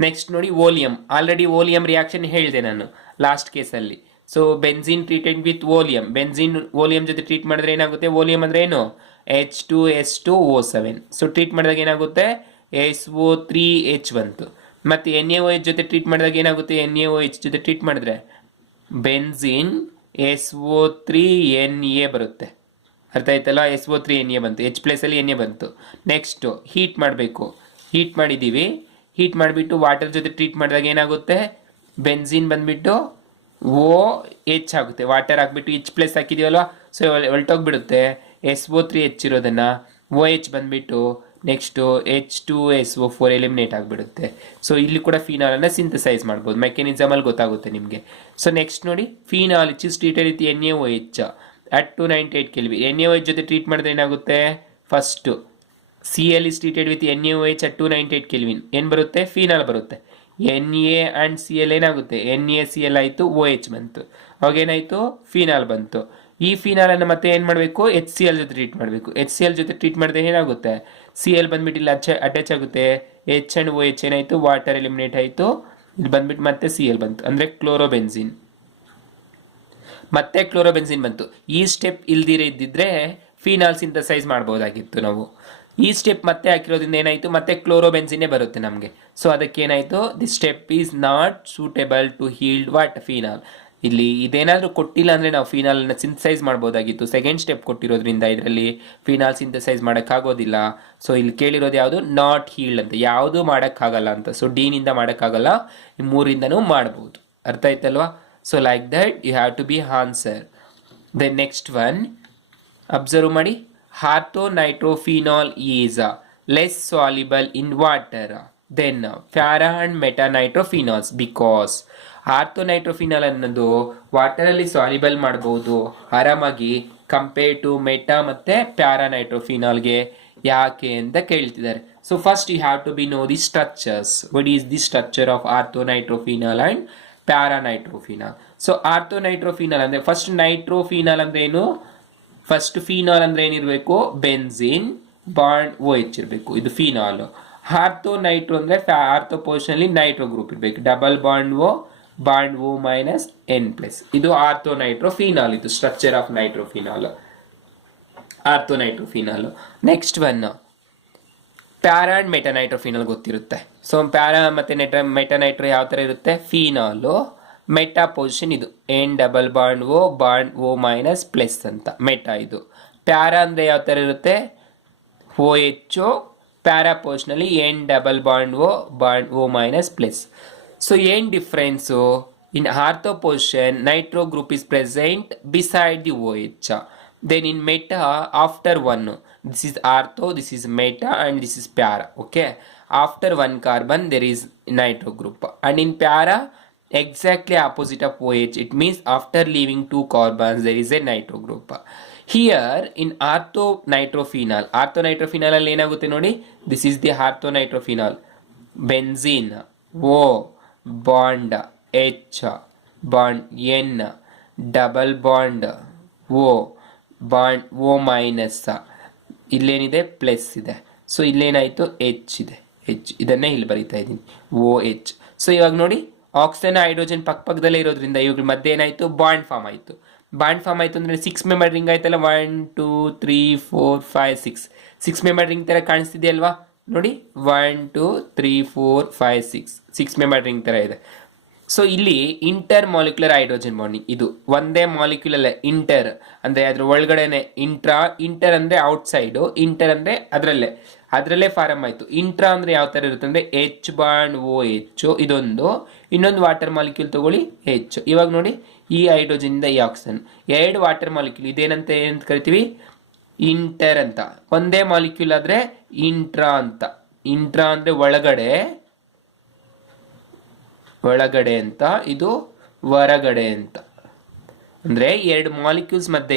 Next ನೋಡಿ ವೋಲಿಯಂ. ಆಲ್ರೆಡಿ ವೋಲಿಯಂ ರಿಯಾಕ್ಷನ್ ಹೇಳಿದೆ ನಾನು ಲಾಸ್ಟ್ ಕೇಸಲ್ಲಿ. So benzene treated with oleum. Benzene oleum ಜೊತೆ ಟ್ರೀಟ್ ಮಾಡಿದ್ರೆ ಏನಾಗುತ್ತೆ, ವೋಲಿಯಂ ಅಂದರೆ ಏನು, H2S2O7. ಸೊ ಟ್ರೀಟ್ ಮಾಡಿದಾಗ ಏನಾಗುತ್ತೆ, SO3H ಬಂತು. ಮತ್ತು NaOH ಜೊತೆ ಟ್ರೀಟ್ ಮಾಡಿದಾಗ ಏನಾಗುತ್ತೆ, NaOH ಜೊತೆ ಟ್ರೀಟ್ ಮಾಡಿದ್ರೆ ಬೆನ್ಝಿನ್ SO3Na ಬರುತ್ತೆ. ಅರ್ಥ ಆಯ್ತಲ್ಲ, SO3Na ಬಂತು. H+ ಅಲ್ಲಿ Na ಬಂತು. ನೆಕ್ಸ್ಟು ಹೀಟ್ ಮಾಡಬೇಕು. ಹೀಟ್ ಮಾಡಿದ್ದೀವಿ. ಹೀಟ್ ಮಾಡಿಬಿಟ್ಟು ವಾಟರ್ ಜೊತೆ ಟ್ರೀಟ್ ಮಾಡಿದಾಗ ಏನಾಗುತ್ತೆ, ಬೆನ್ಝಿನ್ ಬಂದುಬಿಟ್ಟು OH ಆಗುತ್ತೆ. ವಾಟರ್ ಹಾಕ್ಬಿಟ್ಟು H+ ಹಾಕಿದ್ದೀವಲ್ವ, ಸೊ ಹೊಲ್ಟೋಗ್ಬಿಡುತ್ತೆ. SO3H ಇರೋದನ್ನು OH ಬಂದುಬಿಟ್ಟು ನೆಕ್ಸ್ಟು H2SO4 ಎಲಿಮಿನೇಟ್ ಆಗಿಬಿಡುತ್ತೆ. ಸೊ ಇಲ್ಲಿ ಕೂಡ ಫಿನಾಲನ್ನು ಸಿಂಥಸೈಸ್ ಮಾಡ್ಬೋದು. ಮೆಕ್ಯಾನಿಸಮಲ್ಲಿ ಗೊತ್ತಾಗುತ್ತೆ ನಿಮಗೆ. ಸೊ ನೆಕ್ಸ್ಟ್ ನೋಡಿ, phenol which is treated with NaOH at 298 Kelvin. NaOH ಜೊತೆ ಟ್ರೀಟ್ ಮಾಡಿದ್ರೆ ಏನಾಗುತ್ತೆ, first CL is treated with NaOH at 298 Kelvin. ಏನು ಬರುತ್ತೆ, ಫಿನಾಲ್ ಬರುತ್ತೆ. Na ಆ್ಯಂಡ್ CL ಏನಾಗುತ್ತೆ, NaCl ಆಯಿತು, OH ಬಂತು. ಅವಾಗೇನಾಯಿತು, ಫಿನಾಲ್ ಬಂತು. ಈ ಫಿನಾಲನ್ನು ಮತ್ತೆ ಏನು ಮಾಡಬೇಕು, HCl ಜೊತೆ ಟ್ರೀಟ್ ಮಾಡಬೇಕು. HCl ಜೊತೆ ಟ್ರೀಟ್ ಮಾಡಿದ್ರೆ ಏನಾಗುತ್ತೆ, CL ಬಂದ್ಬಿಟ್ಟು ಇಲ್ಲಿ ಅಟ್ಯಾಚ್ ಆಗುತ್ತೆ. H ಆ್ಯಂಡ್ OH ಏನಾಯಿತು, ವಾಟರ್ ಎಲಿಮಿನೇಟ್ ಆಯಿತು. ಇಲ್ಲಿ ಬಂದ್ಬಿಟ್ಟು ಮತ್ತೆ CL ಬಂತು, ಅಂದರೆ ಕ್ಲೋರೋಬೆನ್ಸಿನ್. ಮತ್ತೆ ಕ್ಲೋರೋಬೆನ್ಸಿನ್ ಬಂತು. ಈ ಸ್ಟೆಪ್ ಇಲ್ದಿದ್ರೆ ಫಿನಾಲ್ ಸಿಂಥಸೈಸ್ ಮಾಡ್ಬೋದಾಗಿತ್ತು ನಾವು. ಈ ಸ್ಟೆಪ್ ಮತ್ತೆ ಹಾಕಿರೋದ್ರಿಂದ ಏನಾಯಿತು, ಮತ್ತೆ ಕ್ಲೋರೋಬೆನ್ಸಿನೇ ಬರುತ್ತೆ ನಮಗೆ. ಸೊ ಅದಕ್ಕೇನಾಯಿತು, the step is not suitable to yield what, phenol. ಇಲ್ಲಿ ಇದೇನಾದರೂ ಕೊಟ್ಟಿಲ್ಲ ಅಂದರೆ ನಾವು ಫಿನಾಲನ್ನು ಸಿಂಥಸೈಸ್ ಮಾಡ್ಬೋದಾಗಿತ್ತು. ಸೆಕೆಂಡ್ ಸ್ಟೆಪ್ ಕೊಟ್ಟಿರೋದ್ರಿಂದ ಇದರಲ್ಲಿ ಫಿನಾಲ್ ಸಿಂಥಸೈಸ್ ಮಾಡೋಕ್ಕಾಗೋದಿಲ್ಲ. ಸೊ ಇಲ್ಲಿ ಕೇಳಿರೋದು ಯಾವುದು, ನಾಟ್ ಹೀಲ್ಡ್ ಅಂತ, ಯಾವುದು ಮಾಡೋಕ್ಕಾಗಲ್ಲ ಅಂತ. ಸೊ ಡಿನಿಂದ ಮಾಡೋಕ್ಕಾಗಲ್ಲ, ಈ ಮೂರಿಂದನೂ ಮಾಡ್ಬೋದು. ಅರ್ಥ ಆಯ್ತಲ್ವಾ. So like that you have to be answer. The next one observe ಮಾಡಿ. Orthonitrophenol is less soluble in water than para and metanitrophenols because ಆರ್ಥೋನೈಟ್ರೋಫಿನಾಲ್ ಅನ್ನೋದು ವಾಟರಲ್ಲಿ ಸಾಲ್ಯುಬಲ್ ಮಾಡ್ಬೋದು ಆರಾಮಾಗಿ ಕಂಪೇರ್ ಟು ಮೆಟಾ ಮತ್ತು ಪ್ಯಾರಾನೈಟ್ರೋಫಿನಾಲ್ಗೆ. ಯಾಕೆ ಅಂತ ಕೇಳ್ತಿದ್ದಾರೆ. So first you have to be know the structures. What is the structure of orthonitrophenol and paranitrophenol. So orthonitrophenol ಅಂದರೆ first ನೈಟ್ರೋಫಿನಾಲ್ ಅಂದರೆ ಏನು, ಫಸ್ಟ್ ಫಿನಾಲ್ ಅಂದರೆ ಏನಿರಬೇಕು, ಬೆನ್ಝಿನ್ ಬಾಂಡ್ OH ಇರಬೇಕು, ಇದು ಫಿನಾಲ್. ಆರ್ಥೋನೈಟ್ರೋ ಅಂದರೆ ಆರ್ಥೋ ಪೊಸಿಷನಲ್ಲಿ ನೈಟ್ರೋ ಗ್ರೂಪ್ ಇರಬೇಕು, double bond O minus N+. ಇದು ಆರ್ಥೋನೈಟ್ರೋಫಿನಾಲ್. ಇದು structure of nitrophenol, orthonitrophenol. Next one para and metanitrophenol ಗೊತ್ತಿರುತ್ತೆ. ಸೊ ಪ್ಯಾರಾ ಮತ್ತು ಮೆಟಾನೈಟ್ರೋ ಯಾವ ಥರ ಇರುತ್ತೆ, ಫಿನಾಲು ಮೆಟಾ ಪೊಸಿಷನ್ ಇದು N+O ಮೈನಸ್ ಪ್ಲಸ್ ಅಂತ ಮೆಟಾ. ಇದು ಪ್ಯಾರಾ ಅಂದರೆ ಯಾವ ಥರ ಇರುತ್ತೆ, OH ಪ್ಯಾರಾ ಪೊಸಿಷನಲ್ಲಿ N+O ಮೈನಸ್ ಪ್ಲಸ್. ಸೊ ಏನು difference, in ortho position nitro group is present beside the OH. Then in meta after 1, this is ortho, this is meta and this is para. Okay, after 1 carbon there is nitro group, and in para exactly opposite of OH. It means after leaving 2 carbons there is a nitro group. Here in orthonitrophenol ಅಲ್ಲಿ ಏನಾಗುತ್ತೆ ನೋಡಿ, this is the orthonitrophenol. benzene O bond H bond N double bond O bond O minus, ಇಲ್ಲೇನಿದೆ plus ಇದೆ. So ಇಲ್ಲೇನಾಯಿತು H ಇದೆ, H ಇದನ್ನೇ ಇಲ್ಲಿ ಬರೀತಾ ಇದ್ದೀನಿ OH. ಸೊ ಇವಾಗ ನೋಡಿ ಆಕ್ಸಿಜನ್ ಹೈಡ್ರೋಜನ್ ಪಕ್ಕದಲ್ಲೇ ಇರೋದ್ರಿಂದ ಇವುಗಳ ಮಧ್ಯೆ ಏನಾಯಿತು, ಬಾಂಡ್ ಫಾರ್ಮ್ ಆಯಿತು. ಬಾಂಡ್ ಫಾರ್ಮ್ ಆಯಿತು ಅಂದರೆ 6 ಮೆಂಬರ್ ರಿಂಗ್ ಆಯ್ತಲ್ಲ, 1 2 3 4 5 6 ಮೆಂಬರ್ ರಿಂಗ್ ಥರ ಕಾಣಿಸ್ತಿದೆಯಲ್ವಾ ನೋಡಿ, 1 2 3 4 5 6 ಮೆಂಬರ್ ರಿಂಗ್ ಥರ ಇದೆ. ಸೊ ಇಲ್ಲಿ ಇಂಟರ್ ಮಾಲಿಕ್ಯುಲರ್ ಹೈಡ್ರೋಜನ್ ಬಾಂಡಿಂಗ್, ಇದು ಒಂದೇ ಮಾಲಿಕ್ಯೂಲ್ ಅಲ್ಲ, ಇಂಟರ್ ಅಂದರೆ ಅದ್ರ ಒಳಗಡೆನೆ, ಇಂಟರ್ ಅಂದರೆ ಔಟ್ಸೈಡು, ಇಂಟರ್ ಅಂದರೆ ಅದರಲ್ಲೇ ಫಾರಮ್ ಆಯಿತು. ಇಂಟ್ರಾ ಅಂದರೆ ಯಾವ ಥರ ಇರುತ್ತೆ ಅಂದರೆ H ಬಾಂಡ್ OH ಇದೊಂದು, ಇನ್ನೊಂದು ವಾಟರ್ ಮಾಲಿಕ್ಯೂಲ್ ತಗೊಳ್ಳಿ H. ಇವಾಗ ನೋಡಿ ಈ ಹೈಡ್ರೋಜನ್ ಈ ಆಕ್ಸಿಜನ್, ಎರಡು ವಾಟರ್ ಮಾಲಿಕ್ಯೂಲ್ ಇದೇನಂತ ಏನಂತ ಕರಿತೀವಿ, ಇಂಟರ್ ಅಂತ. ಒಂದೇ ಮಾಲಿಕ್ಯೂಲ್ ಆದ್ರೆ ಇಂಟ್ರಾ ಅಂತ. ಇಂಟ್ರಾ ಅಂದ್ರೆ ಒಳಗಡೆ ಅಂತ, ಇದು ಹೊರಗಡೆ ಅಂತ. ಅಂದ್ರೆ ಎರಡು ಮಾಲಿಕ್ಯೂಲ್ಸ್ ಮಧ್ಯೆ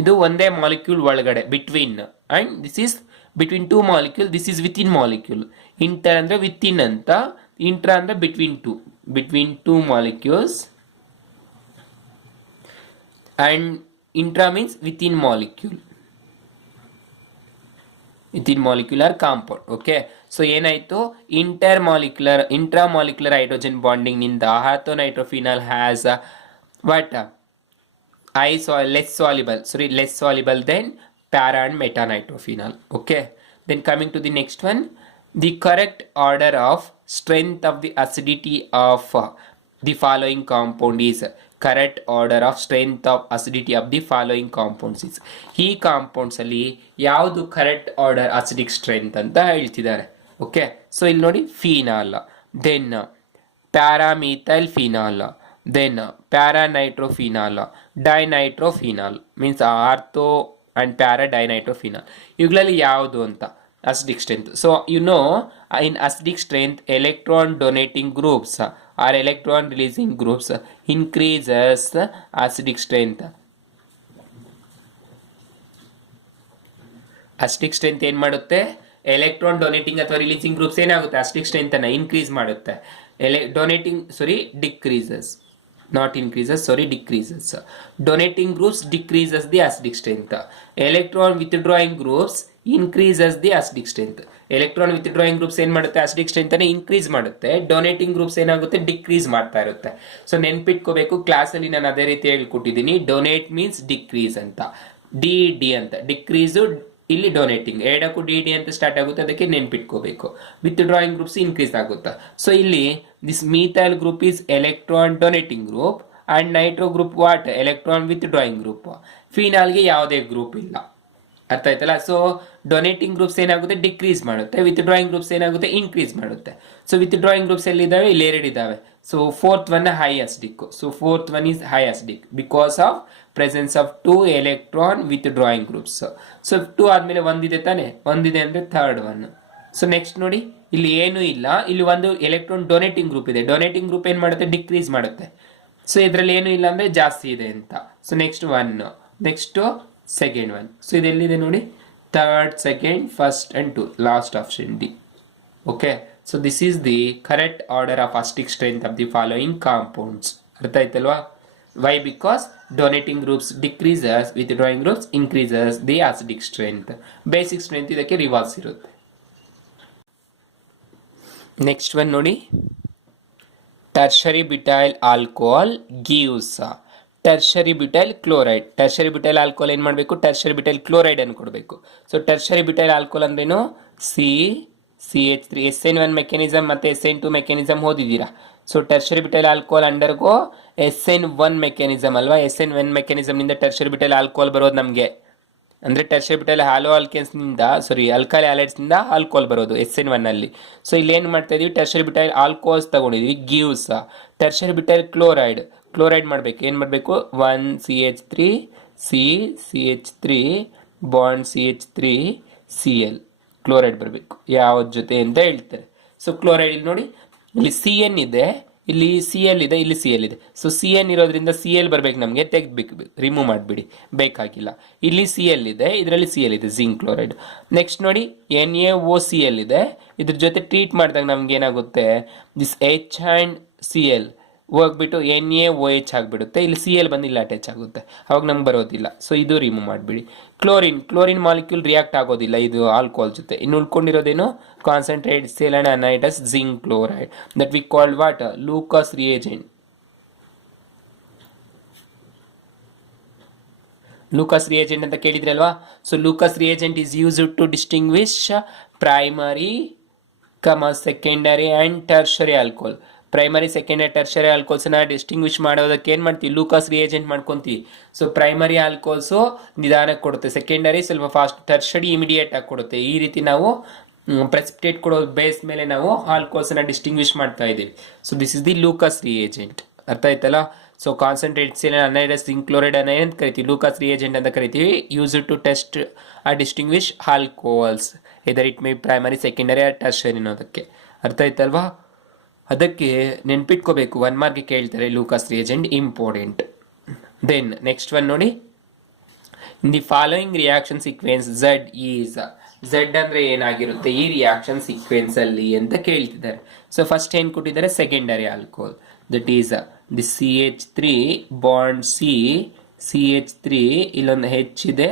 ಇದು ಒಂದೇ ಮಾಲಿಕ್ಯೂಲ್ ಒಳಗಡೆ between, and this is between two molecule, this is within molecule. Inter ಅಂದ್ರೆ ವಿತ್ ಇನ್ ಅಂತ, ಇಂಟ್ರಾ ಅಂದ್ರೆ between two molecules, and intra means within molecular compound. Okay, so ಏನಾಯ್ತು, ಇಂಟ್ರಾಮಾಲಿಕ್ಯುಲರ್ ಹೈಡ್ರೋಜನ್ ಬಾಂಡಿಂಗ್ ನಿಂದ orthonitrophenol has what less soluble than para and metanitrophenol. Okay, then coming to the next one, the correct order of strength of the acidity of the following compound is ಈ compounds ಅಲ್ಲಿ ಯಾವುದು correct order acidic strength ಅಂತ ಹೇಳ್ತಿದ್ದಾರೆ. Okay, so ಇಲ್ಲಿ ನೋಡಿ, phenol, then paramethyl phenol, then paranitrophenol, dinitrophenol means ortho and para dinitrophenol. ಇವುಗಳಲ್ಲಿ ಯಾವುದು ಅಂತ acidic strength. So you know, in acidic strength, electron donating groups or electron releasing groups increases acidic strength. acidic strength ಏನು ಮಾಡುತ್ತೆ, electron donating ಅಥವಾ releasing groups ಏನಾಗುತ್ತೆ, acidic strength ಅನ್ನ increase ಮಾಡುತ್ತೆ. decreases. Donating groups decreases the acidic strength. Electron withdrawing groups increases the acidic strength. Electron withdrawing groups ಏನು ಮಾಡುತ್ತೆ, acidic strength ಅನ್ನು increase ಮಾಡುತ್ತೆ. ಡೊನೇಟಿಂಗ್ ಗ್ರೂಪ್ಸ್ ಏನಾಗುತ್ತೆ, ಡಿಕ್ರೀಸ್ ಮಾಡ್ತಾ ಇರುತ್ತೆ. ಸೊ ನೆನ್ಪಿಟ್ಕೋಬೇಕು, ಕ್ಲಾಸಲ್ಲಿ ನಾನು ಅದೇ ರೀತಿ ಹೇಳ್ಕೊಟ್ಟಿದ್ದೀನಿ. ಡೊನೇಟ್ ಮೀನ್ಸ್ ಡಿಕ್ರೀಸ್ ಅಂತ, ಡಿ ಅಂತ. ಡಿಕ್ರೀಸು ಇಲ್ಲಿ ಡೊನೇಟಿಂಗ್, ಎರಡಕ್ಕೂ ಡಿ ಅಂತ ಸ್ಟಾರ್ಟ್ ಆಗುತ್ತೆ, ಅದಕ್ಕೆ ನೆನ್ಪಿಟ್ಕೋಬೇಕು. ವಿತ್ ಡ್ರಾಯಿಂಗ್ ಗ್ರೂಪ್ಸ್ ಇನ್ಕ್ರೀಸ್ ಆಗುತ್ತೆ. ಸೊ ಇಲ್ಲಿ this methyl group is electron donating group and nitro group what, electron withdrawing group. ಫಿನಾಲ್ಗೆ ಯಾವುದೇ ಗ್ರೂಪ್ ಇಲ್ಲ, ಅರ್ಥ ಆಯ್ತಲ್ಲ. ಸೊ ಡೊನೇಟಿಂಗ್ ಗ್ರೂಪ್ಸ್ ಏನಾಗುತ್ತೆ, ಡಿಕ್ರೀಸ್ ಮಾಡುತ್ತೆ. ವಿತ್ ಡ್ರಾಯಿಂಗ್ ಗ್ರೂಪ್ಸ್ ಏನಾಗುತ್ತೆ, ಇನ್ಕ್ರೀಸ್ ಮಾಡುತ್ತೆ. ಸೊ ವಿತ್ ಡ್ರಾಯಿಂಗ್ ಗ್ರೂಪ್ಸ್ ಎಲ್ಲಿದ್ದಾವೆ, ಇಲ್ಲಿ ಎರಡು ಇದ್ದಾವೆ. So fourth one high acidic. So fourth one is high acidic because of presence of 2 electron withdrawing groups. So 2 ಆದ್ಮೇಲೆ ಒಂದಿದೆ ತಾನೆ, ಒಂದಿದೆ ಅಂದ್ರೆ ಥರ್ಡ್ ಒನ್. ಸೊ ನೆಕ್ಸ್ಟ್ ನೋಡಿ, ಇಲ್ಲಿ ಏನೂ ಇಲ್ಲ, ಇಲ್ಲಿ ಒಂದು ಎಲೆಕ್ಟ್ರಾನ್ ಡೊನೇಟಿಂಗ್ ಗ್ರೂಪ್ ಇದೆ. ಡೊನೇಟಿಂಗ್ ಗ್ರೂಪ್ ಏನ್ ಮಾಡುತ್ತೆ, ಡಿಕ್ರೀಸ್ ಮಾಡುತ್ತೆ. ಸೊ ಇದರಲ್ಲಿ ಏನು ಇಲ್ಲ ಅಂದ್ರೆ ಜಾಸ್ತಿ ಇದೆ ಅಂತ. So next one, next second one. So ಇದೆಲ್ಲಿದೆ ನೋಡಿ, third, second, first and 2, last option D. Okay, so this is the correct order of acidic strength of the following compounds. ಅರ್ಥ ಆಯ್ತಲ್ವಾ? Why? Because donating groups decreases, withdrawing groups increases the acidic strength. Basic strength ಇದಕ್ಕೆ reverse ಇರುತ್ತೆ. Next one ನೋಡಿ, tertiary butyl alcohol gives tertiary butyl chloride. Tertiary butyl alcohol ಏನು ಮಾಡಬೇಕು, tertiary butyl chloride ಅನ್ನು ಕೊಡಬೇಕು. So tertiary butyl alcohol ಅಂದ್ರೇನು, CH3 SN1 mechanism ಮತ್ತು SN2 mechanism ಓದಿದ್ದೀರಾ. So tertiary butyl alcohol undergo SN1 mechanism ಅಲ್ವಾ. SN1 mechanism ನಿಂದ tertiary butyl alcohol ಬರೋದು ನಮಗೆ, ಅಂದ್ರೆ ಟರ್ಷರಿ ಬ್ಯುಟೈಲ್ ಅಲ್ಕೈಲ್ ಹ್ಯಾಲೈಡ್ಸ್ ನಿಂದ ಆಲ್ಕೋಹಾಲ್ ಬರೋದು SN1 ಅಲ್ಲಿ. ಸೊ ಇಲ್ಲಿ ಏನು ಮಾಡ್ತಾ ಇದೀವಿ, ಟರ್ಷರಿ ಬ್ಯುಟೈಲ್ ಆಲ್ಕೋಹಾಲ್ಸ್ ತಗೊಂಡಿದೀವಿ, gives tertiary butyl chloride. Chloride ಮಾಡಬೇಕು, ಏನು ಮಾಡಬೇಕು, 1 CH3 CH3 bond CH3 Cl chloride ಬರಬೇಕು. ಯಾವ್ದು ಜೊತೆ ಅಂತ ಹೇಳ್ತಾರೆ. ಸೊ ಕ್ಲೋರೈಡ್ ಇಲ್ಲಿ ನೋಡಿ, ಇಲ್ಲಿ CN ಇದೆ, ಇಲ್ಲಿ Cl ಇದೆ, ಇಲ್ಲಿ Cl ಇದೆ. ಸೊ CN ಇರೋದ್ರಿಂದ Cl ಬರಬೇಕು ನಮಗೆ, ತೆಗೆದ್ಬೇಕು, ರಿಮೂವ್ ಮಾಡಿಬಿಡಿ, ಬೇಕಾಗಿಲ್ಲ. ಇಲ್ಲಿ Cl ಇದೆ, ಇದರಲ್ಲಿ Cl ಇದೆ, ಜಿಂಕ್ ಕ್ಲೋರೈಡ್. ನೆಕ್ಸ್ಟ್ ನೋಡಿ, NaOCl ಇದೆ, ಇದ್ರ ಜೊತೆ ಟ್ರೀಟ್ ಮಾಡಿದಾಗ ನಮ್ಗೆ ಏನಾಗುತ್ತೆ, ದಿಸ್ H ಆ್ಯಂಡ್ Cl ಹೋಗ್ಬಿಟ್ಟು NaOH ಆಗಿಬಿಡುತ್ತೆ. ಇಲ್ಲಿ Cl ಬಂದು ಇಲ್ಲಿ ಅಟ್ಯಾಚ್ ಆಗುತ್ತೆ, ಅವಾಗ ನಮ್ಗೆ ಬರೋದಿಲ್ಲ. ಸೊ ಇದು ರಿಮೂವ್ ಮಾಡಿಬಿಡಿ. ಕ್ಲೋರಿನ್ ಮಾಲಿಕ್ಯೂಲ್ ರಿಯಾಕ್ಟ್ ಆಗೋದಿಲ್ಲ ಇದು ಆಲ್ಕೋಹಾಲ್ ಜೊತೆ. ಇನ್ನು ಉಳ್ಕೊಂಡಿರೋದೇನು, ಕಾನ್ಸಂಟ್ರೇಟ್ ಸೆಲೆನ್ anhydrous zinc chloride, that we called what, Lucas reagent. Lucas reagent ಅಂತ ಕೇಳಿದ್ರಲ್ವಾ. So Lucas reagent is used to distinguish primary, secondary and tertiary alcohol. Primary, secondary, tertiary ಆಲ್ಕೋಹಾಲ್ಸ್ನ distinguish ಮಾಡೋದಕ್ಕೆ ಏನು ಮಾಡ್ತೀವಿ, ಲೂಕಾಸ್ ರಿಯೇಜೆಂಟ್ ಮಾಡ್ಕೊತೀವಿ. ಸೊ ಪ್ರೈಮರಿ ಆಲ್ಕೋಹಾಲ್ಸು ನಿಧಾನಕ್ಕೆ ಕೊಡುತ್ತೆ, secondary ಸ್ವಲ್ಪ ಫಾಸ್ಟ್, ಟರ್ಷರಿ ಇಮಿಡಿಯೇಟ್ ಆಗಿ ಕೊಡುತ್ತೆ. ಈ ರೀತಿ ನಾವು ಪ್ರೆಸಿಪಿಟೇಟ್ ಕೊಡೋ ಬೇಸ್ ಮೇಲೆ ನಾವು ಆಲ್ಕೋಹಾಲ್ಸ್ನ ಡಿಸ್ಟಿಂಗ್ವಿಶ್ ಮಾಡ್ತಾ ಇದ್ದೀವಿ. So this is the Lucas reagent. ಅರ್ಥ ಆಯ್ತಲ್ಲ. ಸೊ ಕಾನ್ಸಂಟ್ರೇಟ್ ಸೆಲೆನ್ ಅನೈಡಸ್ ಜಿಂಕ್ ಕ್ಲೋರೈಡ್ ಅನೈಡ್ ಅಂತ ಕರಿತೀವಿ, ಲೂಕಾಸ್ ರಿಯೇಜೆಂಟ್ ಅಂತ ಕರಿತೀವಿ. Use to test distinguish alcohols, either it may primary secondary or tertiary ಅನ್ನೋದಕ್ಕೆ. ಅರ್ಥ ಆಯ್ತಲ್ವಾ? ಅದಕ್ಕೆ ನೆನ್ಪಿಟ್ಕೋಬೇಕು, 1 ಮಾರ್ಕ್ಗೆ ಕೇಳ್ತಾರೆ Lucas reagent important. Then next one ನೋಡಿ, in the following reaction sequence Z is, Z ಅಂದರೆ ಏನಾಗಿರುತ್ತೆ ಈ ರಿಯಾಕ್ಷನ್ ಸೀಕ್ವೆನ್ಸ್ ಅಲ್ಲಿ ಅಂತ ಕೇಳ್ತಿದ್ದಾರೆ. ಸೊ ಫಸ್ಟ್ ಏನು ಕೊಟ್ಟಿದ್ದಾರೆ, secondary alcohol, that is the CH3 bond CH3, ಇಲ್ಲೊಂದು H ಇದೆ,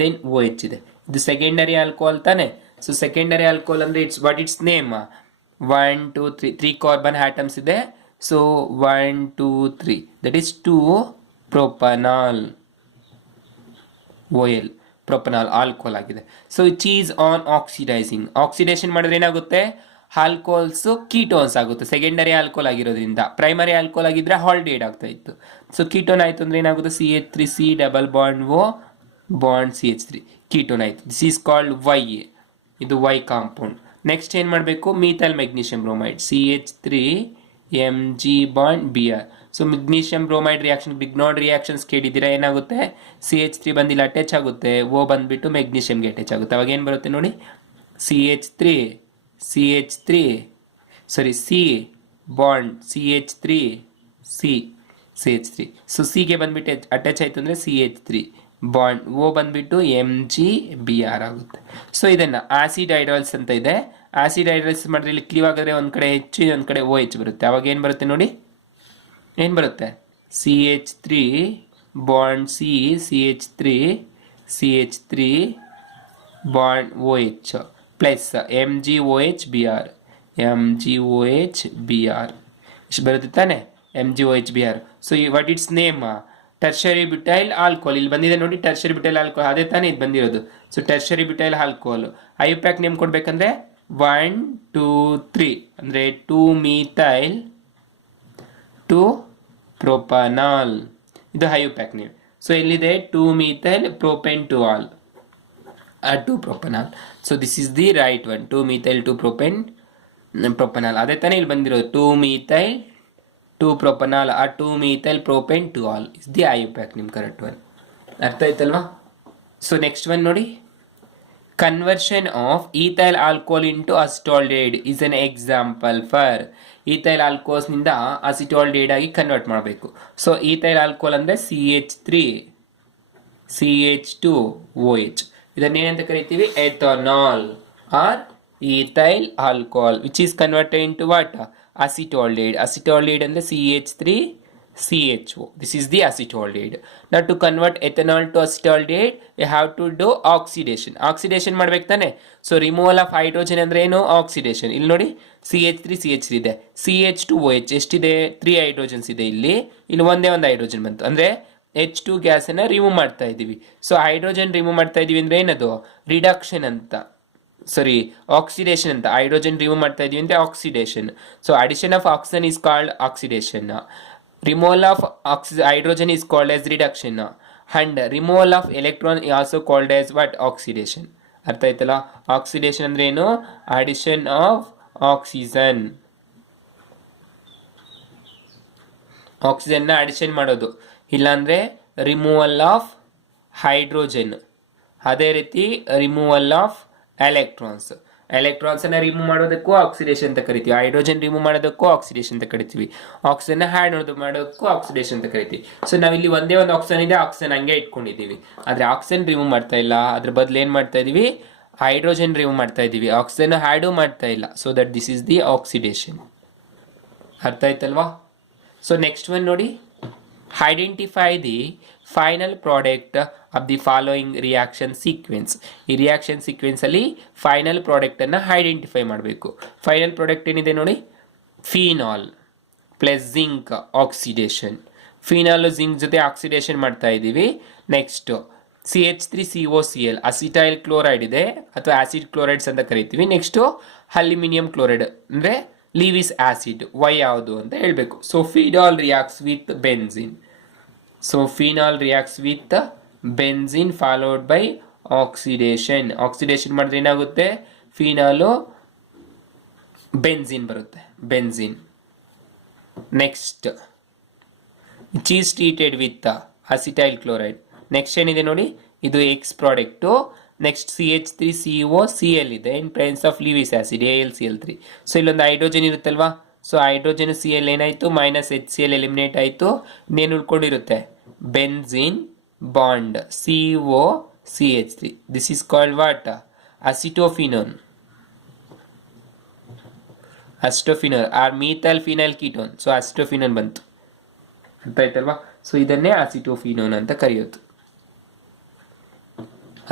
ದೆನ್ OH ಇದೆ. ಇದು ಸೆಕೆಂಡರಿ ಆಲ್ಕೋಹಾಲ್ ತಾನೆ. ಸೊ ಸೆಕೆಂಡರಿ ಆಲ್ಕೋಹಾಲ್ ಅಂದರೆ ಇಟ್ಸ್ ನೇಮ್ 1 2 3 ಕಾರ್ಬನ್ ಆಟಮ್ಸ್ ಇದೆ. So 1 2 3 that is 2 propanol, OL propanol alcohol ಆಗಿದೆ. So it is on oxidising, oxidation ಮಾಡಿದ್ರೆ ಏನಾಗುತ್ತೆ, ಆಲ್ಕೋಹಾಲ್ಸ್ ಕೀಟೋನ್ಸ್ ಆಗುತ್ತೆ ಸೆಕೆಂಡರಿ ಆಲ್ಕೋಹಾಲ್ ಆಗಿರೋದ್ರಿಂದ. ಪ್ರೈಮರಿ ಆಲ್ಕೋಹಾಲ್ ಆಗಿದ್ರೆ ಹಾಲ್ಡಿಹೈಡ್ ಆಗ್ತಾ ಇತ್ತು. ಸೊ ಕೀಟೋನ್ ಆಯಿತು ಅಂದರೆ ಏನಾಗುತ್ತೆ, CH3C double bond O bond CH3 ketone ಆಯಿತು. ದಿಸ್ ಈಸ್ ಕಾಲ್ಡ್ Y, ಇದು Y ಕಾಂಪೌಂಡ್. ನೆಕ್ಸ್ಟ್ ಏನು ಮಾಡಬೇಕು, methyl magnesium bromide CH3 Mg bond Br. So magnesium bromide reaction, Grignard reactions ಕೇಳಿದ್ದೀರಾ, ಏನಾಗುತ್ತೆ CH3 ಬಂದಿಲ್ಲ ಅಟ್ಯಾಚ್ ಆಗುತ್ತೆ, O ಬಂದುಬಿಟ್ಟು ಮೆಗ್ನೀಷಿಯಂಗೆ ಅಟ್ಯಾಚ್ ಆಗುತ್ತೆ. ಅವಾಗ ಏನು ಬರುತ್ತೆ ನೋಡಿ, CH3 C bond CH3 CH3. So ಸಿಗೆ ಬಂದುಬಿಟ್ಟು ಅಟ್ಯಾಚ್ ಆಯಿತು ಅಂದರೆ CH3 ಬಾಂಡ್ O ಬಂದುಬಿಟ್ಟು MgBr ಆಗುತ್ತೆ. ಸೊ ಇದನ್ನು ಆಸಿಡ್ ಹೈಡ್ರಾಲ್ಸ್ ಅಂತ ಇದೆ. ಆಸಿಡ್ ಹೈಡ್ರಾಲ್ಸ್ ಮಾಡಿದ್ರೆ ಇಲ್ಲಿ ಕ್ಲೀವ್ ಆಗಿದ್ರೆ ಒಂದು ಕಡೆ H ಒಂದು ಕಡೆ OH ಬರುತ್ತೆ. ಅವಾಗ ಏನು ಬರುತ್ತೆ ನೋಡಿ, ಏನು ಬರುತ್ತೆ, CH3 bond CH3 bond OH plus MgOH Br ಇಷ್ಟು ಬರುತ್ತೆ ತಾನೆ, MgOH. So what it's name, tertiary butyl alcohol. ಇಲ್ಲಿ ಬಂದಿದೆ ನೋಡಿ ಟರ್ಷರಿ ಬ್ಯೂಟೈಲ್ ಆಲ್ಕೋಹಾಲ್, ಅದೇ ತಾನೇ ಇದು ಬಂದಿರೋದು. So tertiary butyl alcohol IUPAC name ಕೊಡ್ಬೇಕಂದ್ರೆ 1 2 3 ಅಂದರೆ 2 ಮೀಥೈಲ್ 2 ಪ್ರೊಪನಾಲ್, ಇದು ಐಯುಪ್ಯಾಕ್ ನೇಮ್. ಸೊ ಎಲ್ಲಿದೆ 2 methyl propene 2 ol 2 propanol. So this is the right one, 2 methyl 2 propanol. ಅದೇ ತಾನೇ ಇಲ್ಲಿ ಬಂದಿರೋದು 2 ಮೀಥೈಲ್ 2 ಪ್ರೊಪನಾಲ್ ಆ 2 methyl propene 2 ol is the IUPAC name, correct one. ಅರ್ಥ ಆಯ್ತಲ್ವಾ? ಸೊ ನೆಕ್ಸ್ಟ್ ಒನ್ ನೋಡಿ, conversion of ethyl alcohol into acetaldehyde is an example for. Ethyl ಆಲ್ಕೋಹಾಲ್ನಿಂದ acetaldehyde ಆಗಿ ಕನ್ವರ್ಟ್ ಮಾಡಬೇಕು. ಸೊ ಈಥೈಲ್ ಆಲ್ಕೋಹಾಲ್ ಅಂದರೆ CH3 CH2OH, ಇದನ್ನೇನಂತ ಕರಿತೀವಿ, ethanol or ethyl alcohol which is converted into what, acetaldehyde. Acetaldehyde ಅಂದರೆ CH3 CHO. This is the acetaldehyde. Now to convert ethanol to acetaldehyde, you have to do oxidation. Oxidation ಮಾಡಬೇಕು ತಾನೆ. So removal of hydrogen ಅಂದರೆ ಏನು, oxidation. ಇಲ್ಲಿ ನೋಡಿ CH3 ಇದೆ, CH2OH ಎಷ್ಟಿದೆ, 3 hydrogens ಇದೆ. ಇಲ್ಲಿ ಒಂದೇ ಒಂದು ಹೈಡ್ರೋಜನ್ ಬಂತು ಅಂದರೆ H2 ಗ್ಯಾಸನ್ನು ರಿಮೂವ್ ಮಾಡ್ತಾ ಇದ್ದೀವಿ. ಸೊ ಹೈಡ್ರೋಜನ್ ರಿಮೂವ್ ಮಾಡ್ತಾ ಇದ್ದೀವಿ ಅಂದರೆ ಏನದು, ರಿಡಕ್ಷನ್ ಅಂತ, ಸಾರಿ ಆಕ್ಸಿಡೇಷನ್ ಅಂತ. ಹೈಡ್ರೋಜನ್ ರಿಮೂವ್ ಮಾಡ್ತಾ ಇದ್ದೀವಿ ಅಂದರೆ oxidation. So addition of oxygen is called oxidation. Removal of hydrogen is called as reduction, and removal of electron is also called as what, oxidation. ಅರ್ಥ ಆಯ್ತಲ್ಲ? ಆಕ್ಸಿಡೇಷನ್ ಅಂದ್ರೆ ಏನು, ಅಡಿಷನ್ ಆಫ್ ಆಕ್ಸಿಜನ್, ಆಕ್ಸಿಜನ್ನ ಅಡಿಷನ್ ಮಾಡೋದು. ಇಲ್ಲಾಂದ್ರೆ removal of hydrogen, ಅದೇ ರೀತಿ removal of electrons. Electrons ಅನ್ನ remove ಮಾಡೋದಕ್ಕೂ ಆಕ್ಸಿಡೇಷನ್ ಅಂತ ಕರಿತೀವಿ, ಹೈಡ್ರೋಜನ್ ರಿಮೂವ್ ಮಾಡೋದಕ್ಕೂ ಆಕ್ಸಿಡೇಷನ್ ಅಂತ ಕರಿತೀವಿ, ಆಕ್ಸಿಜನ್ ಹ್ಯಾಡ್ ಮಾಡೋದಕ್ಕೂ ಆಕ್ಸಿಡೇಷನ್ ಅಂತ ಕರಿತೀವಿ. ಸೊ ನಾವಿಲ್ಲಿ ಒಂದೇ ಒಂದು ಆಕ್ಸಿಜನ್ ಇದೆ, ಆಕ್ಸಿಜನ್ ಹಂಗೆ ಇಟ್ಕೊಂಡಿದ್ದೀವಿ. ಆದರೆ ಆಕ್ಸಿಜನ್ ರಿಮೂವ್ ಮಾಡ್ತಾ ಇಲ್ಲ, ಅದ್ರ ಬದಲು ಏನು ಮಾಡ್ತಾ ಇದೀವಿ, ಹೈಡ್ರೋಜನ್ ರಿಮೂವ್ ಮಾಡ್ತಾ ಇದ್ದೀವಿ, ಆಕ್ಸಿಜನ್ ಹ್ಯಾಡು ಮಾಡ್ತಾ ಇಲ್ಲ. So that this is the oxidation. ಅರ್ಥ ಆಯ್ತಲ್ವಾ? ಸೊ ನೆಕ್ಸ್ಟ್ ಒನ್ ನೋಡಿ, identify the final product of the following reaction sequence. ಈ ರಿಯಾಕ್ಷನ್ ಸೀಕ್ವೆನ್ಸ್ ಅಲ್ಲಿ ಫೈನಲ್ ಪ್ರಾಡಕ್ಟ್ ಅನ್ನ ಐಡೆಂಟಿಫೈ ಮಾಡಬೇಕು. ಫೈನಲ್ ಪ್ರಾಡಕ್ಟ್ ಏನಿದೆ ನೋಡಿ, phenol plus zinc oxidation. Phenol zinc ಜೊತೆ ಆಕ್ಸಿಡೇಷನ್ ಮಾಡ್ತಾ ಇದ್ದೀವಿ. ನೆಕ್ಸ್ಟ್ CH3COCl ಅಸಿಟೈಲ್ ಕ್ಲೋರೈಡ್ ಇದೆ ಅಥವಾ ಆಸಿಡ್ ಕ್ಲೋರೈಡ್ಸ್ ಅಂತ ಕರಿತೀವಿ. ನೆಕ್ಸ್ಟು ಅಲ್ಯೂಮಿನಿಯಂ ಕ್ಲೋರೈಡ್ ಅಂದರೆ ಲಿವಿಸ್ ಆಸಿಡ್. ವೈ ಯಾವುದು ಅಂತ ಹೇಳಬೇಕು. So phenol reacts with benzene. So phenol reacts with benzene followed by oxidation. Oxidation ಮಾಡಿದ್ರೆ ಏನಾಗುತ್ತೆ, ಫಿನಾಲು ಬೆನ್ಸಿನ್ ಬರುತ್ತೆ, benzene. Next which is treated with acetyl chloride. Next ಏನಿದೆ ನೋಡಿ, ಇದು X product. Next CH3CO Cl ಇದೆ in presence of Levi's acid AlCl3. So ಇಲ್ಲೊಂದು hydrogen ಇರುತ್ತಲ್ವಾ, so hydrogen Cl ಏನಾಯಿತು, ಮೈನಸ್ HCl ಎಲಿಮಿನೇಟ್ ಆಯಿತು. ಇನ್ನೇನು ಉಳ್ಕೊಂಡಿರುತ್ತೆ, benzene bond COCH3. This is called what, acetophenone. Acetophenone or methyl phenyl ketone. So acetophenone ಬಂತು, ಅರ್ಥ ಆಯ್ತಲ್ವಾ. So ಇದನ್ನೇ ಅಸಿಟೋಫಿನೋನ್ ಅಂತ ಕರೆಯೋದು,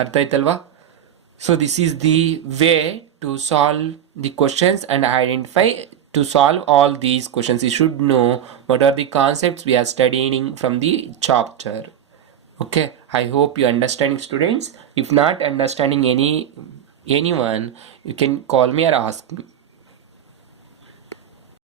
ಅರ್ಥ ಆಯ್ತಲ್ವಾ. So this is the way to solve the questions and identify. To solve all these questions, you should know what are the concepts we are studying from the chapter. Okay, I hope you understanding, students. If not understanding anyone, you can call me or ask me.